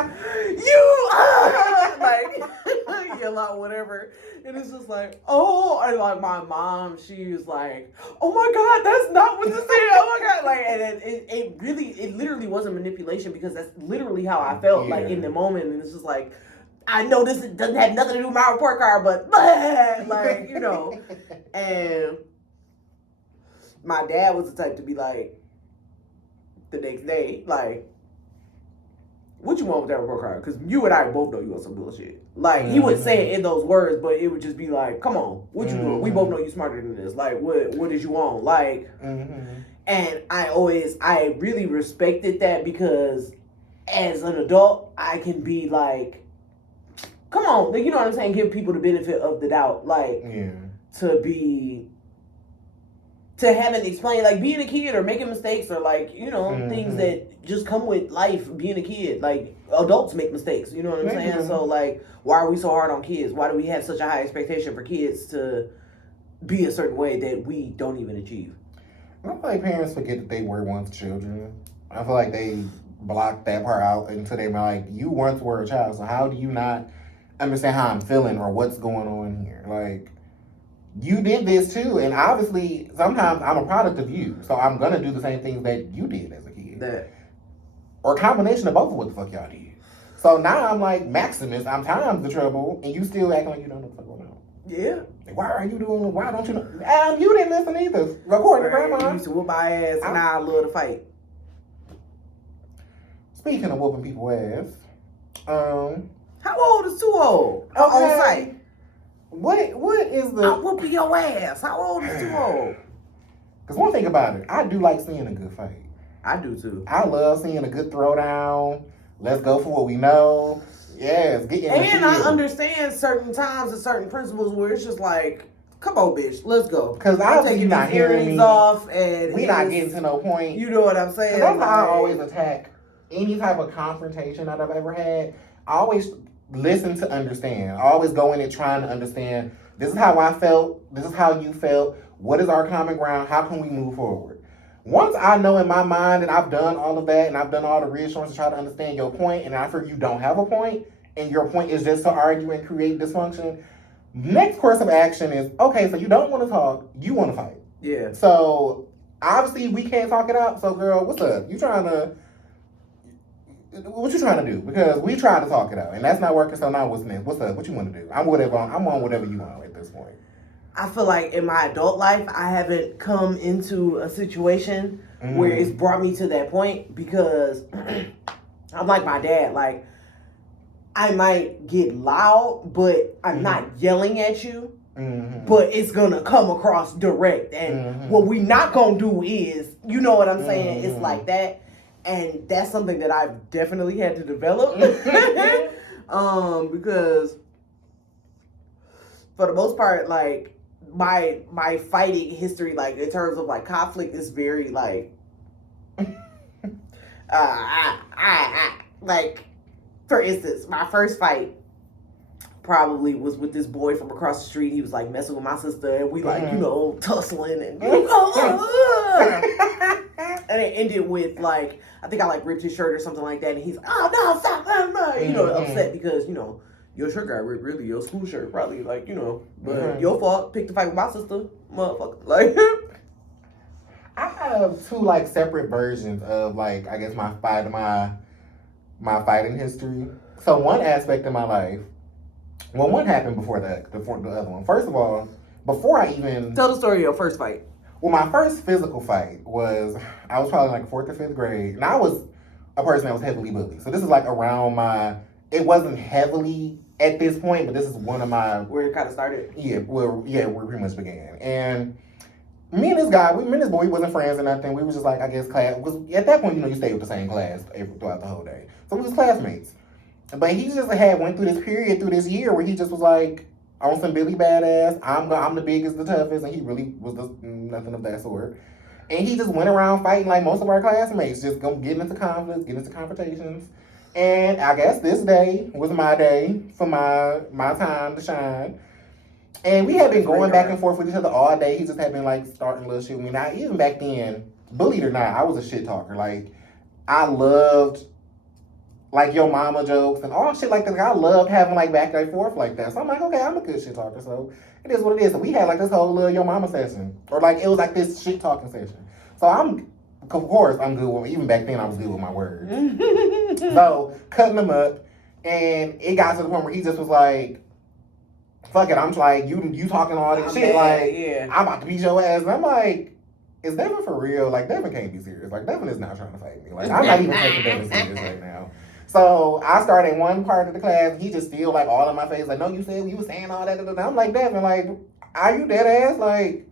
like, yell out, whatever. And it's just like, oh, and like my mom, she was like, oh my God, that's not what this is, oh my God. Like, and it literally wasn't manipulation, because that's literally how I felt, like, in the moment. And it's just like, I know this doesn't have nothing to do with my report card, but like, you know. And my dad was the type to be like, the next day, like, what you want with that report card? Because you and I both know you want some bullshit. Like, he wouldn't say it in those words, but it would just be like, come on, what you doing? We both know you smarter than this. Like, what did you want? Like, and I really respected that, because as an adult, I can be like, come on, you know what I'm saying? Give people the benefit of the doubt, like, to having explained, like, being a kid or making mistakes or, like, you know, things that just come with life, being a kid. Like, adults make mistakes, you know what I'm saying? So, like, why are we so hard on kids? Why do we have such a high expectation for kids to be a certain way that we don't even achieve? I feel like parents forget that they were once children. I feel like they block that part out until they're like, you once were a child, so how do you not understand how I'm feeling or what's going on here? Like, you did this too, and obviously sometimes I'm a product of you, so I'm gonna do the same things that you did as a kid, or a combination of both of what the fuck y'all did. So now I'm like Maximus, I'm times the trouble, and you still acting like you don't know what's going on. Yeah. Like, why are you doing? Why don't you know? You didn't listen either. Record it, grandma. You used to whoop my ass, and now I love to fight. Speaking of whooping people ass, how old is too old? Okay. On site. What is the? I'm whooping your ass. How old is too old? Because one thing about it, I do like seeing a good fight. I do too. I love seeing a good throwdown. Let's go for what we know. Yes, get in the And I understand certain times and certain principles where it's just like, come on, bitch, let's go. Because I'm taking these earrings off, and we not getting to no point. You know what I'm saying? That's how I always attack any type of confrontation that I've ever had. I always listen to understand. I always go in it trying to understand. This is how I felt. This is how you felt. What is our common ground? How can we move forward? Once I know in my mind, and I've done all of that, and I've done all the reassurance to try to understand your point, and I figure you don't have a point, and your point is just to argue and create dysfunction, next course of action is, okay, so you don't want to talk, you want to fight. Yeah. So, obviously, we can't talk it out. So, girl, what's up? What you trying to do? Because we tried to talk it out, and that's not working, so now what's next? What's up? What you want to do? I'm on whatever you want at this point. I feel like in my adult life, I haven't come into a situation where it's brought me to that point, because I'm like my dad. Like, I might get loud, but I'm not yelling at you. But it's gonna come across direct, and what we not gonna do is, you know what I'm saying? It's like that, and that's something that I've definitely had to develop, because for the most part, like, my fighting history, like, in terms of like conflict, is very like, like, for instance, my first fight probably was with this boy from across the street. He was like messing with my sister, and we like, you know, tussling, and and it ended with like, I think I like ripped his shirt or something like that, and he's like, oh no, stop, you know, upset because, you know, your shirt got ripped, really, your school shirt probably, like, you know, but your fault, picked a fight with my sister, motherfucker. Like, I have two like separate versions of like, I guess my fighting history. So one aspect of my life, well, one happened before the other one. First of all, before I even tell the story of your first fight. Well, my first physical fight was, I was probably like 4th or 5th grade, and I was a person that was heavily bullied. So this is like around it wasn't heavily at this point, but this is one of my... Where it kind of started? Yeah, where it pretty much began. And me and this guy, me and this boy, we wasn't friends or nothing. We was just like, I guess, class, because at that point, you know, you stay with the same class throughout the whole day. So we was classmates. But he just went through this period through this year where he just was like on some Billy Badass. I'm the biggest, the toughest, and he really was nothing of that sort. And he just went around fighting like most of our classmates, just getting into conflicts, getting into confrontations. And I guess this day was my day for my time to shine. And we had been going back and forth with each other all day. He just had been like starting a little shit with me. Now, even back then, believe it or not, I was a shit talker. Like, I loved like your mama jokes and all shit like that. Like, I loved having like back and forth like that. So I'm like, okay, I'm a good shit talker. So it is what it is. So we had like this whole little your mama session. Or like, it was like this shit talking session. So of course, I'm good with, even back then I was good with my words. So, cutting them up. And it got to the point where he just was like, fuck it, I'm like, you talking all this shit, like, yeah. I'm about to beat your ass. And I'm like, is Devin for real? Like, Devin can't be serious. Like, Devin is not trying to fight me. Like, I'm not even taking Devin serious right now. So, I started one part of the class, and he just still, like, all in my face, like, no, you said you was saying all that. I'm like, Devin, like, are you dead ass? Like,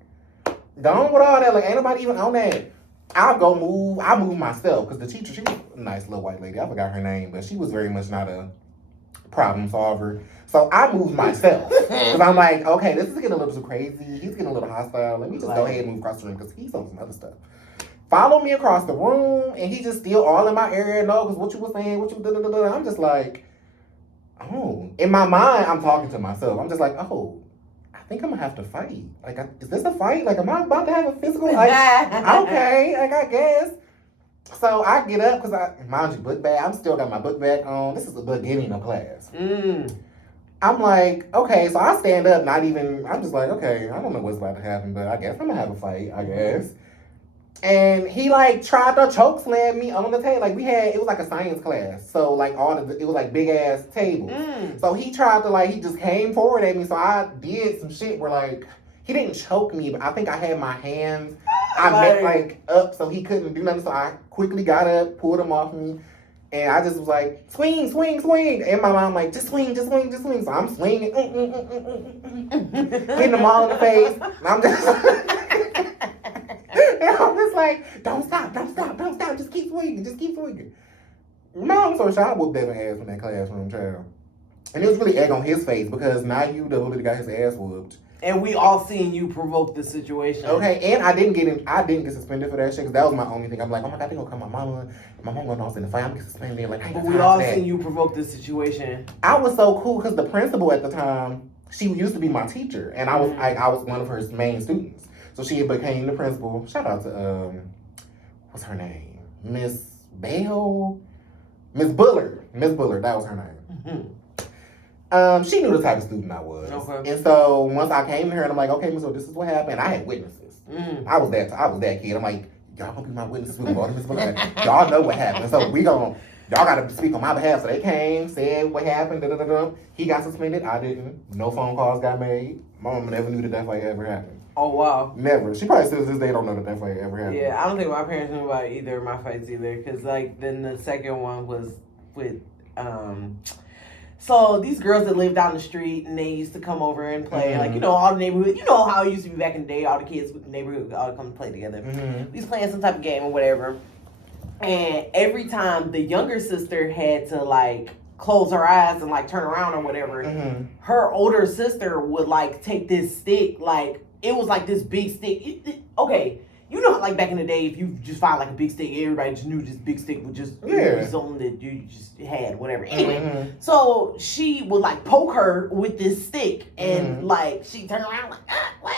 don't with all that. Like, ain't nobody even on that. I move myself, because the teacher, she was a nice little white lady. I forgot her name, but she was very much not a problem solver. So I moved myself. Because I'm like, okay, this is getting a little too crazy. He's getting a little hostile. Let me just go ahead and move across the room because he's on some other stuff. Follow me across the room, and he just still all in my area. No, because what you were saying, what you da-da-da-da. I'm just like, oh. In my mind, I'm talking to myself. I'm just like, oh, I think I'm going to have to fight. Like, is this a fight? Like, am I about to have a physical? Like, okay, like, I guess. So I get up because mind you, book bag. I'm still got my book bag on. This is the beginning of class. I'm like, okay, so I stand up, I'm just like, okay, I don't know what's about to happen, but I guess I'm gonna have a fight, I guess. And he like tried to choke slam me on the table. Like it was like a science class. So like it was like big ass tables. So he tried to he just came forward at me. So I did some shit where like, he didn't choke me, but I think I had my hands, met up so he couldn't do nothing. So I quickly got up, pulled him off me. And I just was like, swing, swing, swing. And my mom like, just swing, just swing, just swing. So I'm swinging, hitting them all in the face. And I'm just like, don't stop, don't stop, don't stop. Just keep swinging, just keep swinging. Mom, so I whooped Devin ass in that classroom, child. And it was really egg on his face because now you the one that got his ass whooped. And we all seen you provoke the situation. Okay, and I didn't get suspended for that shit because that was my only thing. I'm like, oh my God, they gonna call my mama. My mama gonna in the fight. I'm gonna get suspended. Like, but we all seen you provoke this situation. I was so cool because the principal at the time, she used to be my teacher, and I was one of her main students. So she became the principal. Shout out to what's her name? Miss Bell? Miss Bullard. Miss Bullard, that was her name. She knew the type of student I was. Okay. And so once I came to her and I'm like, okay, so this is what happened. I had witnesses. I was that kid. I'm like, y'all gonna be my witnesses. We gonna go to Miss Bullard. Y'all know what happened. So y'all gotta speak on my behalf. So they came, said what happened, da-da-da-da. He got suspended. I didn't. No phone calls got made. My mama never knew that fight ever happened. Oh, wow. Never. She probably still to this day don't know that fight ever happened. Yeah, I don't think my parents knew about either of my fights either. Because, then the second one was with, so these girls that lived down the street and they used to come over and play. All the neighborhood. You know how it used to be back in the day. All the kids with the neighborhood all come to play together. We was playing some type of game or whatever. And every time the younger sister had to, close her eyes and, turn around or whatever, her older sister would, take this stick, it was this big stick. Okay, you know how back in the day, if you just find a big stick, everybody just knew this big stick would just be something that you just had, whatever. Anyway, so she would poke her with this stick, and she turned around what?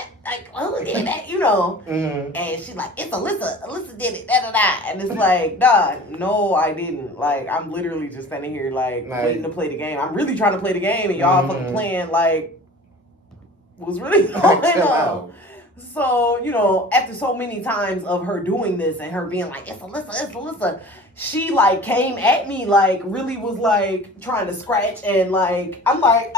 Who did that? And she's like, it's Alyssa. Alyssa did it. Da da da. And it's nah, no, I didn't. I'm literally just standing here waiting to play the game. I'm really trying to play the game, and y'all fucking playing what's really going on. So, after so many times of her doing this and her being it's Alyssa, she came at me really was trying to scratch and I'm yeah.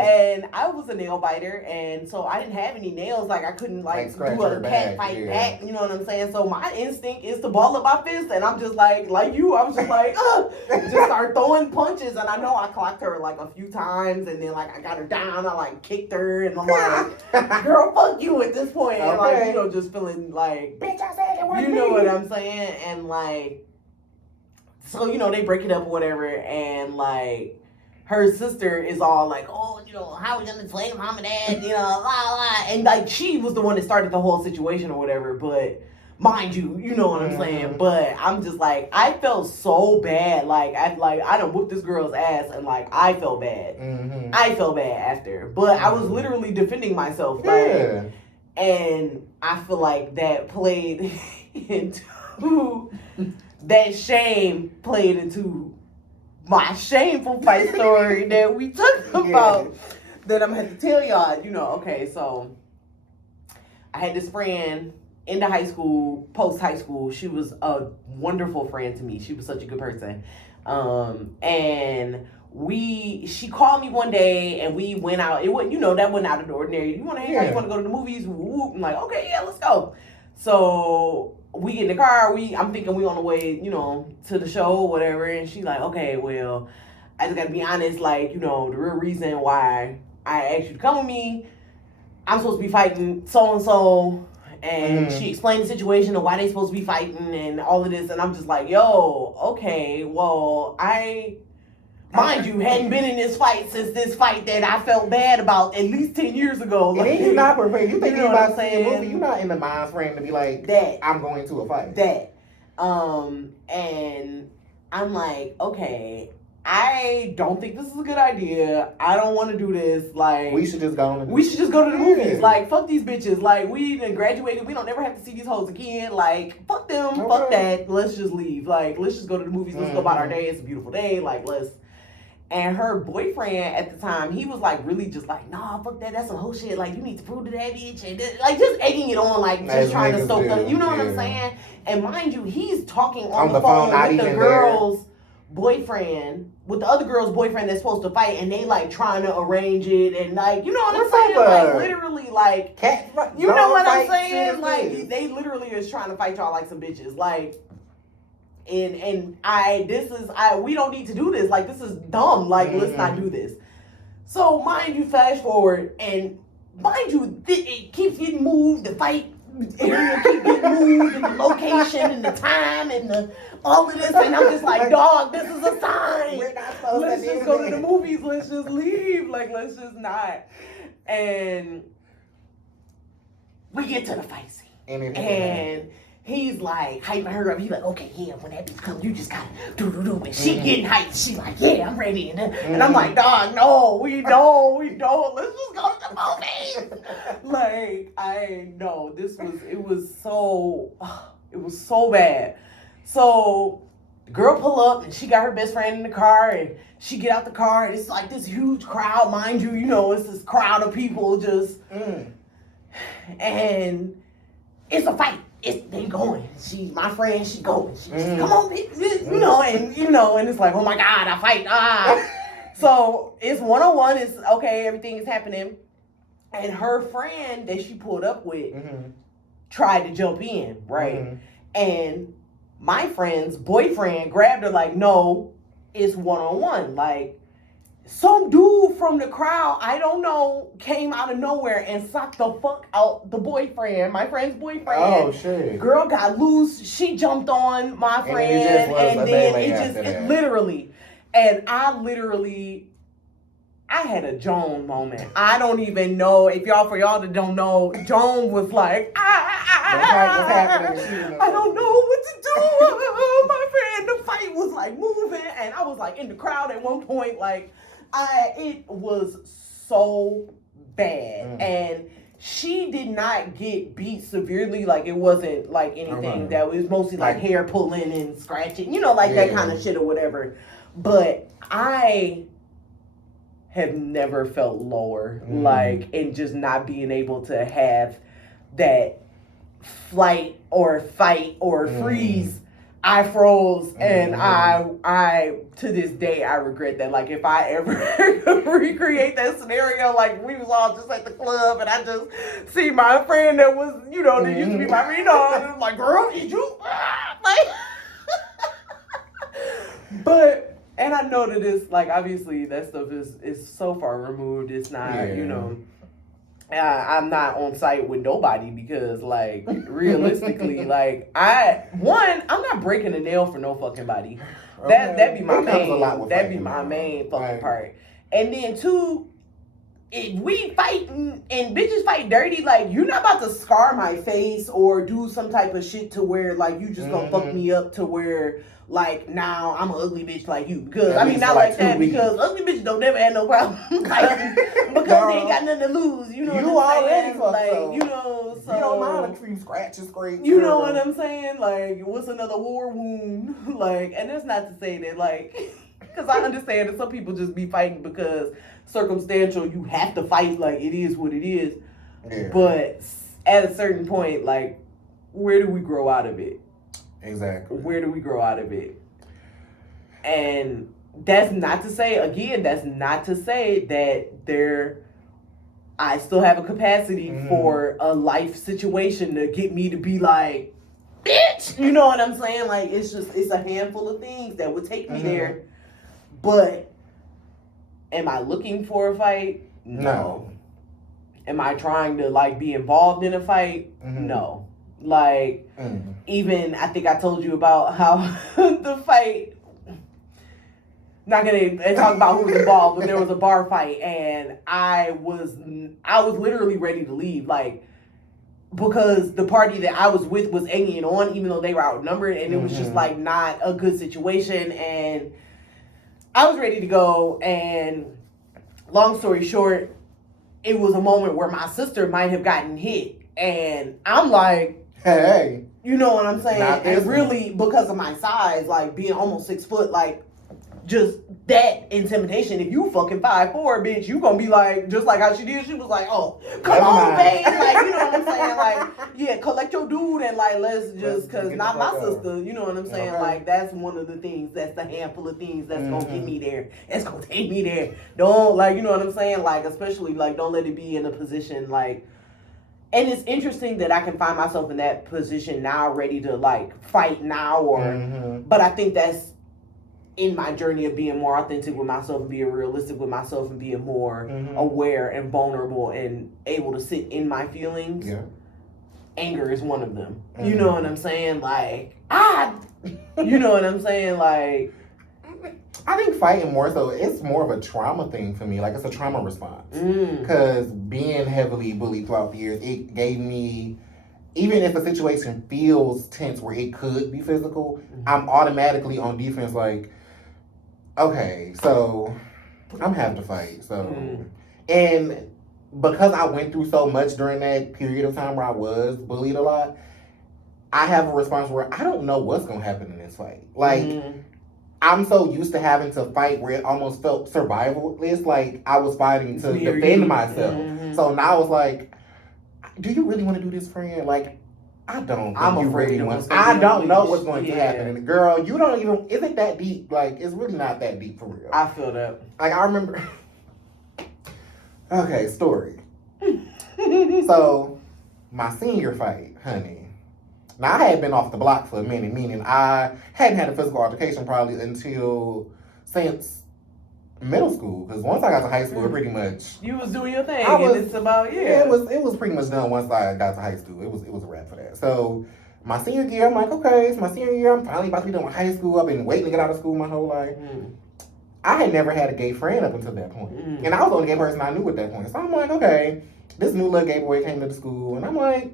And I was a nail biter and so I didn't have any nails, I couldn't do a cat fight back, you know what I'm saying? So my instinct is to ball up my fist and I'm just I was just just start throwing punches and I know I clocked her a few times and then I got her down, I kicked her and I'm girl, fuck you at this point. Okay. And just feeling bitch, I said it wasn't you know me. what I'm saying? And So, you know, they break it up or whatever, and like her sister is all like, oh, you know, how are we gonna explain to mom and dad, you know, la la, and like she was the one that started the whole situation or whatever, but mind you, you know what I'm saying. But I'm just like, I felt so bad, like I done whooped this girl's ass, and like I felt bad. I felt bad after, but I was literally defending myself, like, and I feel like that played into that shame played into my shameful fight story that we talked about that I'm gonna have to tell y'all. You know, okay, so I had this friend in the high school, post high school. She was a wonderful friend to me. She was such a good person. And she called me one day and we went out. It wasn't, you know, that wasn't out of the ordinary. You want to hang out? You want to go to the movies? Whoop. I'm like, okay, yeah, let's go. So we get in the car. I'm thinking we on the way, you know, to the show or whatever. And she's like, okay, well, I just gotta be honest. Like, you know, the real reason why I asked you to come with me, I'm supposed to be fighting so and so. And she explained the situation of why they supposed to be fighting and all of this. And I'm just like, yo, okay, well, mind you, hadn't been in this fight since this fight that I felt bad about at least 10 years ago. Like, and you're not prepared. You think you know you're about what I'm to see a movie. saying? You're not in the mind frame to be like, that I'm going to a fight. That. And I'm like, okay, I don't think this is a good idea. I don't want to do this. Like, we should just go to the movies. Like, fuck these bitches. Like, we done graduated. We don't never have to see these hoes again. Like, fuck them. Okay. Fuck that. Let's just leave. Like, let's just go to the movies. Let's go about our day. It's a beautiful day. Like, let's. And her boyfriend at the time, he was like really just like, nah, fuck that. That's some whole shit. Like, you need to prove to that bitch. And like, just egging it on, like, just trying to stoke them. You know what I'm saying? And mind you, he's talking on the phone with the girl's boyfriend, with the other girl's boyfriend that's supposed to fight, and they like trying to arrange it, and like, you know what I'm saying? Like, literally, like, you know what I'm saying? Like, they literally is trying to fight y'all like some bitches. Like, and we don't need to do this. Like, this is dumb. Like, let's not do this. So, mind you, flash forward, and mind you, it keeps getting moved. The fight area keeps getting moved, and the location, and the time, and the all of this, and I'm just like, dog, this is a sign. We're not supposed let's just go to the movies. Let's just leave. Like, let's just not. And we get to the fight scene, and he's like hyping her up. He's like, okay, yeah, when that bitch comes, you just gotta do. And she getting hyped. She's like, yeah, I'm ready. And I'm like, dog, no, we don't. Let's just go to the movies. Like, it was so bad. So the girl pull up and she got her best friend in the car, and she get out the car, and it's like this huge crowd, mind you, it's this crowd of people just, and it's a fight. They going. My friend, she going. She come on, bitch, and it's like, oh my God, I fight. So it's 1-on-1. It's okay. Everything is happening, and her friend that she pulled up with tried to jump in, right? And my friend's boyfriend grabbed her like, no, it's 1-on-1. Like, some dude from the crowd, I don't know, came out of nowhere and socked the fuck out the boyfriend, my friend's boyfriend. Oh, shit. Girl got loose. She jumped on my friend. And then it literally, and I had a Joan moment. I don't even know for y'all that don't know, Joan was like, what's happening? I don't know what to do. My friend, the fight was like moving, and I was like in the crowd at one point. Like, it was so bad, and she did not get beat severely. Like, it wasn't like anything that was mostly like hair pulling and scratching, that kind of shit or whatever. But I have never felt lower, like, and just not being able to have that flight or fight or freeze. I froze, and I to this day I regret that. Like, if I ever recreate that scenario, like we was all just at the club and I just see my friend that was, that used to be my friend, and I'm like, girl, did you? Like, but. And I know that it's, like, obviously that stuff is so far removed. It's not, I'm not on site with nobody because, like, realistically, like, I'm not breaking a nail for no fucking body. That'd be my main. That'd be my main fucking part. And then two, if we fighting and bitches fight dirty, like, you're not about to scar my face or do some type of shit to where, like, you just gonna fuck me up to where, like, now I'm an ugly bitch like you. Because, I mean, not like that, because ugly bitches don't never have no problem fighting because they ain't got nothing to lose. You know what I'm saying? Like, you know, so. You don't mind a few scratches, scrapes. You know what I'm saying? Like, what's another war wound? Like, and that's not to say that, like, because I understand that some people just be fighting because circumstantial, you have to fight, like, it is what it is. Yeah. But at a certain point, like, where do we grow out of it? Exactly. Where do we grow out of it? And that's not to say, again, that's not to say that I still have a capacity for a life situation to get me to be like, bitch! You know what I'm saying? Like, it's a handful of things that would take me there. But am I looking for a fight? No. Am I trying to, like, be involved in a fight? No. Like, even, I think I told you about how the fight, not gonna talk about who was involved, but there was a bar fight, and I was literally ready to leave, like, because the party that I was with was egging it on, even though they were outnumbered, and it was just, like, not a good situation, and I was ready to go, and long story short, it was a moment where my sister might have gotten hit, and I'm like, hey, you know what I'm saying? And really, because of my size, like, being almost 6 foot, like, just that intimidation. If you fucking 5'4", bitch, you gonna be like, just like how she did. She was like, oh, come on, babe. Like, you know what I'm saying? Like, yeah, collect your dude and, like, let's just, cause not my sister. You know what I'm saying? Okay. Like, that's one of the things. That's the handful of things that's gonna get me there. It's gonna take me there. Don't, like, you know what I'm saying? Like, especially, like, don't let it be in a position, like. And it's interesting that I can find myself in that position now, ready to, like, fight now, or. But I think that's in my journey of being more authentic with myself and being realistic with myself and being more aware and vulnerable and able to sit in my feelings. Yeah. Anger is one of them. You know what I'm saying? Like, you know what I'm saying? Like, I think fighting more so, it's more of a trauma thing for me. Like, it's a trauma response. Because being heavily bullied throughout the years, it gave me, even if a situation feels tense where it could be physical, I'm automatically on defense, like, okay, so I'm having to fight. So, and because I went through so much during that period of time where I was bullied a lot, I have a response where I don't know what's going to happen in this fight. Like, I'm so used to having to fight where it almost felt survivalist, like I was fighting to defend myself. So now it's like, do you really want to do this, friend? Like, I don't. I'm afraid of what's going to happen. I don't know what's going to happen. And girl, you don't even, isn't that deep? Like, it's really not that deep for real. I feel that. Like, I remember, okay, story. So, my senior fight, honey. Now, I had been off the block for a minute, meaning I hadn't had a physical altercation probably since middle school. Because once I got to high school, it pretty much... You was doing your thing, and it's about, Yeah, it was pretty much done once I got to high school. It was a wrap for that. So, my senior year, I'm like, okay, it's my senior year. I'm finally about to be done with high school. I've been waiting to get out of school my whole life. I had never had a gay friend up until that point. And I was the only gay person I knew at that point. So, I'm like, okay, this new little gay boy came to the school, and I'm like...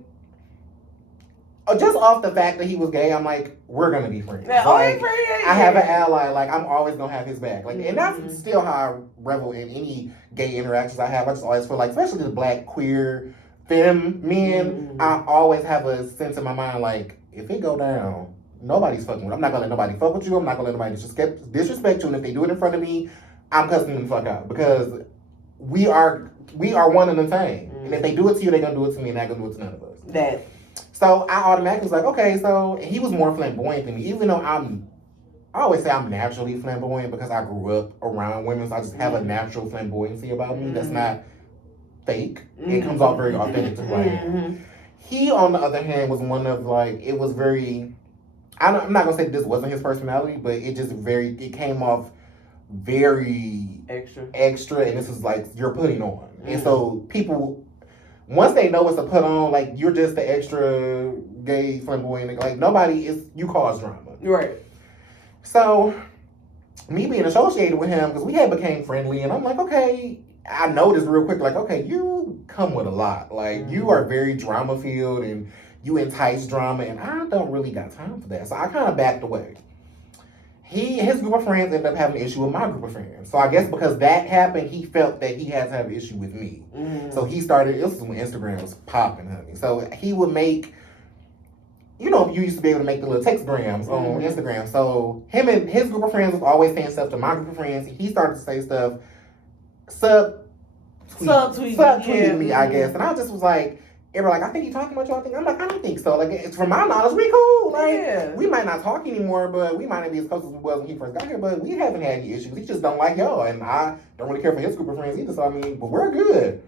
Just off the fact that he was gay, I'm like, we're gonna be friends. Yeah, like, I have an ally. Like, I'm always gonna have his back. Like, and that's still how I revel in any gay interactions I have. I just always feel like, especially the black, queer, femme men, I always have a sense in my mind like, if it go down, nobody's fucking with. I'm not gonna let nobody fuck with you. I'm not gonna let nobody disrespect you. And if they do it in front of me, I'm cussing them the fuck out because we are one and the same. And if they do it to you, they're gonna do it to me, and they're not gonna do it to none of us. So I automatically was like, okay, so he was more flamboyant than me, even though I always say I'm naturally flamboyant because I grew up around women, so I just have a natural flamboyancy about me that's not fake. It comes off very authentic to who I am. He, on the other hand, was one of like, it was very, I'm not gonna say this wasn't his personality, but it came off very extra, and this is like, you're putting on. And so people, once they know it's a put on, like you're just the extra gay flamboyant, like nobody is, you cause drama. Right. So me being associated with him, because we had became friendly, and I'm like, okay, I noticed real quick, like, okay, you come with a lot. Like, you are very drama filled and you entice drama, and I don't really got time for that. So I kind of backed away. His group of friends ended up having an issue with my group of friends. So I guess because that happened, he felt that he had to have an issue with me. So he started, this was when Instagram was popping, honey. So he would make, you know, you used to be able to make the little textgrams on Instagram. So him and his group of friends was always saying stuff to my group of friends. He started to say stuff, subtweeting me, I guess. And I just was like, they were like, I think you talking about y'all. I'm like, I don't think so. Like, it's, from my knowledge, we cool. Like, we might not talk anymore, but we might not be as close as we was when he first got here. But we haven't had any issues. He just don't like y'all, and I don't really care for his group of friends either. So I mean, but we're good.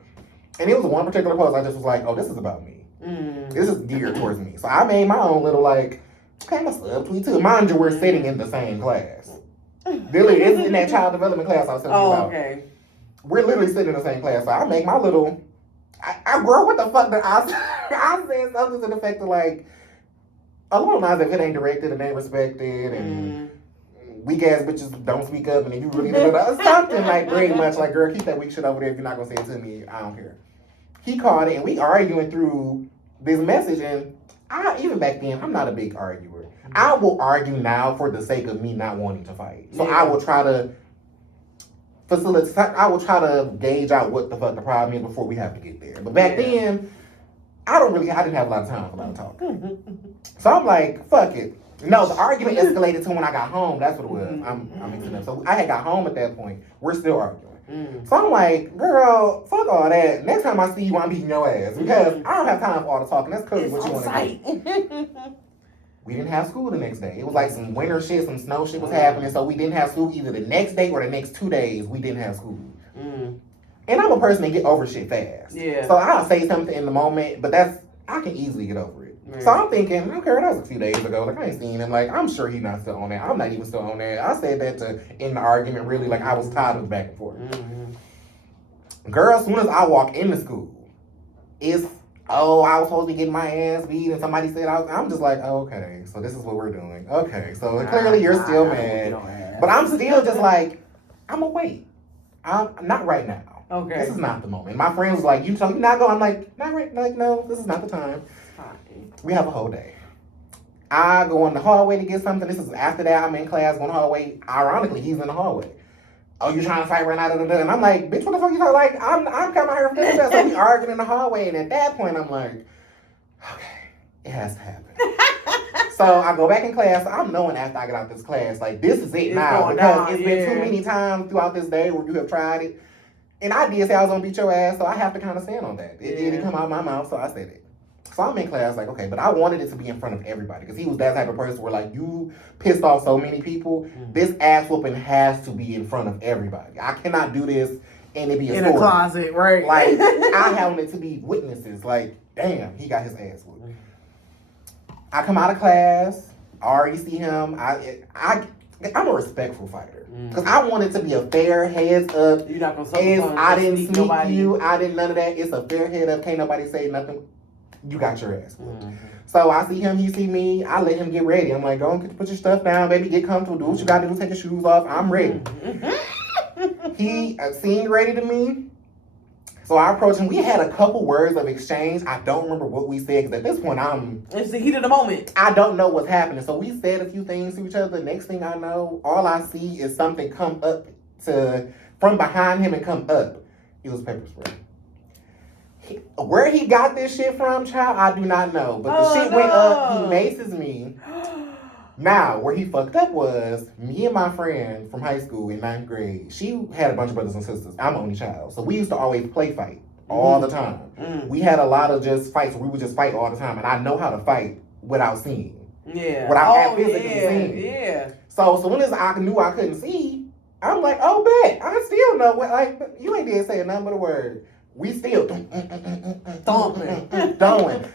And it was one particular post. I just was like, oh, this is about me. This is geared towards me. So I made my own little like, okay, I'm a subtweet too. Mind you, we're sitting in the same class. Literally, it's in that child development class I was telling you about. Okay. We're literally sitting in the same class. So I make my little. Girl, what the fuck did I said something to the effect of like, along the lines if it ain't directed and ain't respected and weak ass bitches don't speak up and if you really do something like very much like, girl, keep that weak shit over there if you're not gonna say it to me, I don't care. He called it and we arguing through this message, and I, even back then, I'm not a big arguer. I will argue now for the sake of me not wanting to fight. So I will try to I will try to gauge out what the fuck the problem is before we have to get there. But back then, I didn't have a lot of time for a lot of talking. So I'm like, fuck it. No, the argument escalated to when I got home. That's what it was. I'm mixing up. So I had got home at that point. We're still arguing. So I'm like, girl, fuck all that. Next time I see you, I'm beating your ass. Because I don't have time for all the talking. That's clearly what you want to do. We didn't have school the next day. It was like some winter shit, some snow shit was happening. So we didn't have school either the next day or the next 2 days. We didn't have school. And I'm a person that get over shit fast. So I'll say something in the moment, but I can easily get over it. So I'm thinking, okay, that was a few days ago. Like, I ain't seen him. Like, I'm sure he's not still on that. I'm not even still on that. I said that to end the argument, really. Like, I was tired of the back and forth. Girl, as soon as I walk into school, it's, oh, I was supposed to be getting my ass beat, and somebody said I'm just like, oh, okay, so this is what we're doing. Okay, so clearly you're still mad. But I'm still just like, I'm gonna wait. I'm not right now. Okay. This is not the moment. My friends was like, you not going? I'm like, not right, like, no, this is not the time. We have a whole day. I go in the hallway to get something. This is after that. I'm in class, going in the hallway. Ironically, he's in the hallway. Oh, you trying to fight right now? And I'm like, bitch, what the fuck you talking? Like, I'm coming here from this. So we arguing in the hallway, and at that point, I'm like, okay, it has to happen. So I go back in class. I'm knowing after I get out this class, like, this is it now, because it's been too many times throughout this day where you have tried it, and I did say I was gonna beat your ass, so I have to kind of stand on that. It didn't come out of my mouth, so I said it. So I'm in class like, okay, but I wanted it to be in front of everybody because he was that type of person where like, you pissed off so many people, this ass whooping has to be in front of everybody. I cannot do this and it be in a closet, right? Like, I want it to be witnesses. Like, damn, he got his ass whooped. I come out of class, I already see him. I'm a respectful fighter because I want it to be a fair heads up. You're not gonna I didn't sneak you. I didn't none of that. It's a fair head up. Can't nobody say nothing. You got your ass whooped. So I see him, he see me, I let him get ready. I'm like, go and put your stuff down, baby, get comfortable, do what you gotta do, take your shoes off, I'm ready. He seemed ready to me. So I approached him. We had a couple words of exchange. I don't remember what we said, because at this point, it's the heat of the moment. I don't know what's happening. So we said a few things to each other. Next thing I know, all I see is something come up from behind him and come up. It was pepper spray. Where he got this shit from, child, I do not know. But the shit went up. He maces me. Now, where he fucked up was, me and my friend from high school in 9th grade, she had a bunch of brothers and sisters. I'm the only child. So we used to always play fight all the time. We had a lot of just fights. We would just fight all the time. And I know how to fight without seeing. Without physically seeing. So soon as I knew I couldn't see, I'm like, oh, bet. I still know what, like, you ain't did say nothing but a word. We still throwing.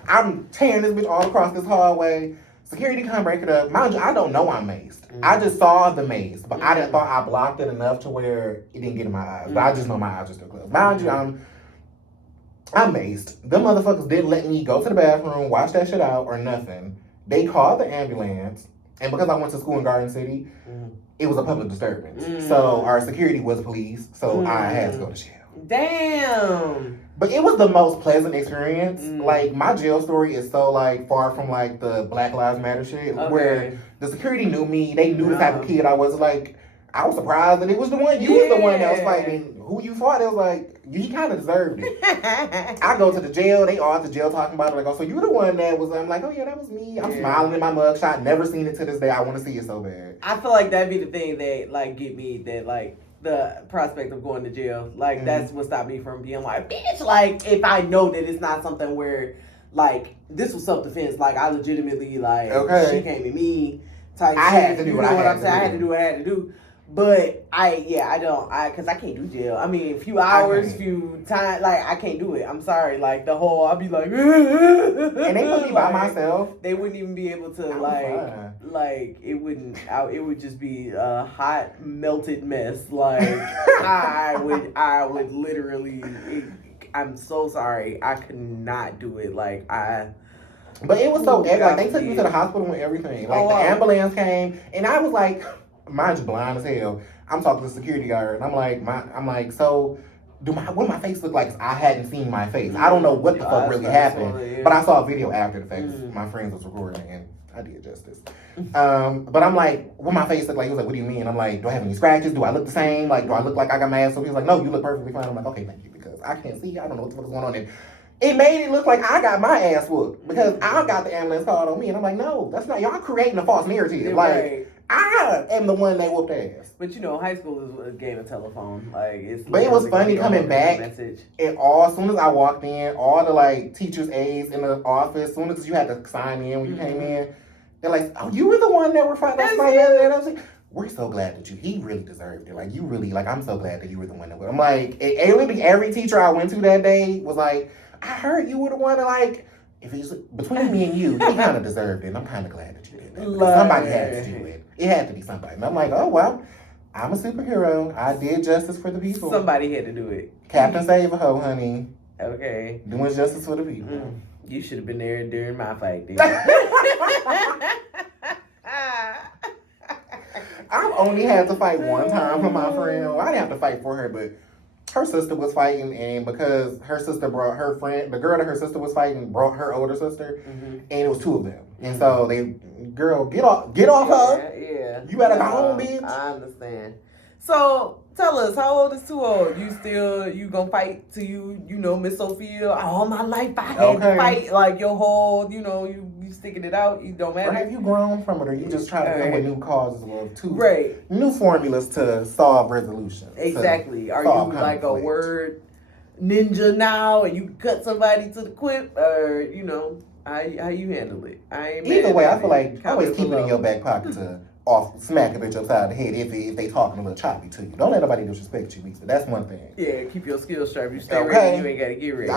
I'm tearing this bitch all across this hallway. Security come break it up. Mind you, I don't know I'm maced. I just saw the mace, but I didn't thought I blocked it enough to where it didn't get in my eyes. But I just know my eyes are still closed. Mind you, I'm maced. Them motherfuckers didn't let me go to the bathroom, wash that shit out, or nothing. They called the ambulance, and because I went to school in Garden City, it was a public disturbance. So our security was police, so I had to go to jail. Damn. But it was the most pleasant experience. Like, my jail story is so, like, far from, like, the Black Lives Matter shit, where the security knew me. They knew the type of kid I was. Like, I was surprised that it was the one. You was the one that was fighting. Who you fought, it was like, he kind of deserved it. I go to the jail. They all at the jail talking about it. Like, oh, so you the one that was, I'm like, oh, yeah, that was me. I'm smiling in my mugshot. Never seen it to this day. I want to see it so bad. I feel like that'd be the thing that, like, get me, that, like, the prospect of going to jail. Like, that's what stopped me from being like, bitch, like, if I know that it's not something where, like, this was self-defense. Like, I legitimately, like, she came at me type I shit. had to do what I'm saying. I had to do what I had to do. But because I can't do jail. I mean, a few hours, few time, like, I can't do it. I'm sorry. Like, the whole, I'll be like, and they put me by myself. They wouldn't even be able to, like, it would just be a hot, melted mess. Like, I would literally, I'm so sorry. I could not do it. Like, But it was so, like, they took me to the hospital and everything. Like, the ambulance came, and I was like, mind you, blind as hell. I'm talking to the security guard, and I'm like, so what my face look like? 'Cause I hadn't seen my face. I don't know what the fuck really happened, but I saw a video after the fact. My friends was recording, and I did justice. But I'm like, what my face look like? He was like, what do you mean? I'm like, do I have any scratches? Do I look the same? Like, do I look like I got my ass? So he was like, no, you look perfectly fine. I'm like, okay, thank you, because I can't see. I don't know what the fuck is going on. And it made it look like I got my ass whooped because I got the ambulance called on me, and I'm like, no, that's not. Y'all creating a false narrative. Like, I am the one that whooped ass. But you know, high school is a game of telephone. Like, it's. But it was funny coming back, and as soon as I walked in, all the, like, teachers' aides in the office, as soon as you had to sign in when you came in, they're like, oh, you were the one that were fighting. And I was like, we're so glad that he really deserved it. Like, you really, like, I'm so glad that you were the one that. I'm like, literally every teacher I went to that day was like, I heard you were the one that, like, if it's between me and you, he kind of deserved it. And I'm kind of glad that you did that. Because somebody had to do it. It had to be somebody. And I'm like, oh, well, I'm a superhero. I did justice for the people. Somebody had to do it. Captain Save-A-Ho, honey. Okay. Doing justice for the people. You should have been there during my fight, dude. I've only had to fight one time for my friend. Well, I didn't have to fight for her, but her sister was fighting, and because her sister brought her friend, the girl that her sister was fighting brought her older sister, and it was two of them. And so girl, get off her. Yeah. You better go home, bitch. I understand. So tell us, how old is too old? You gonna fight till you Miss Sophia? All my life I had to fight, like, your whole, you sticking it out. It don't matter. Or have you grown from it, or you just try to come with new causes or new formulas to solve resolution? Exactly. Are you like a word ninja now, and you cut somebody to the quick, or how you handle it? Either way, I feel like always keep it in your back pocket to smack a bitch upside the head if they talking a little choppy to you. Don't let nobody disrespect you either. That's one thing. Yeah, keep your skills sharp. You stay ready, you ain't gotta get ready.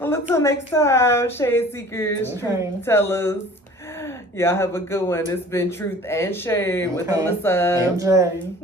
Well, until next time, Shade Seekers, Truth Tellers. Y'all have a good one. It's been Truth and Shade with Alyssa and Jay.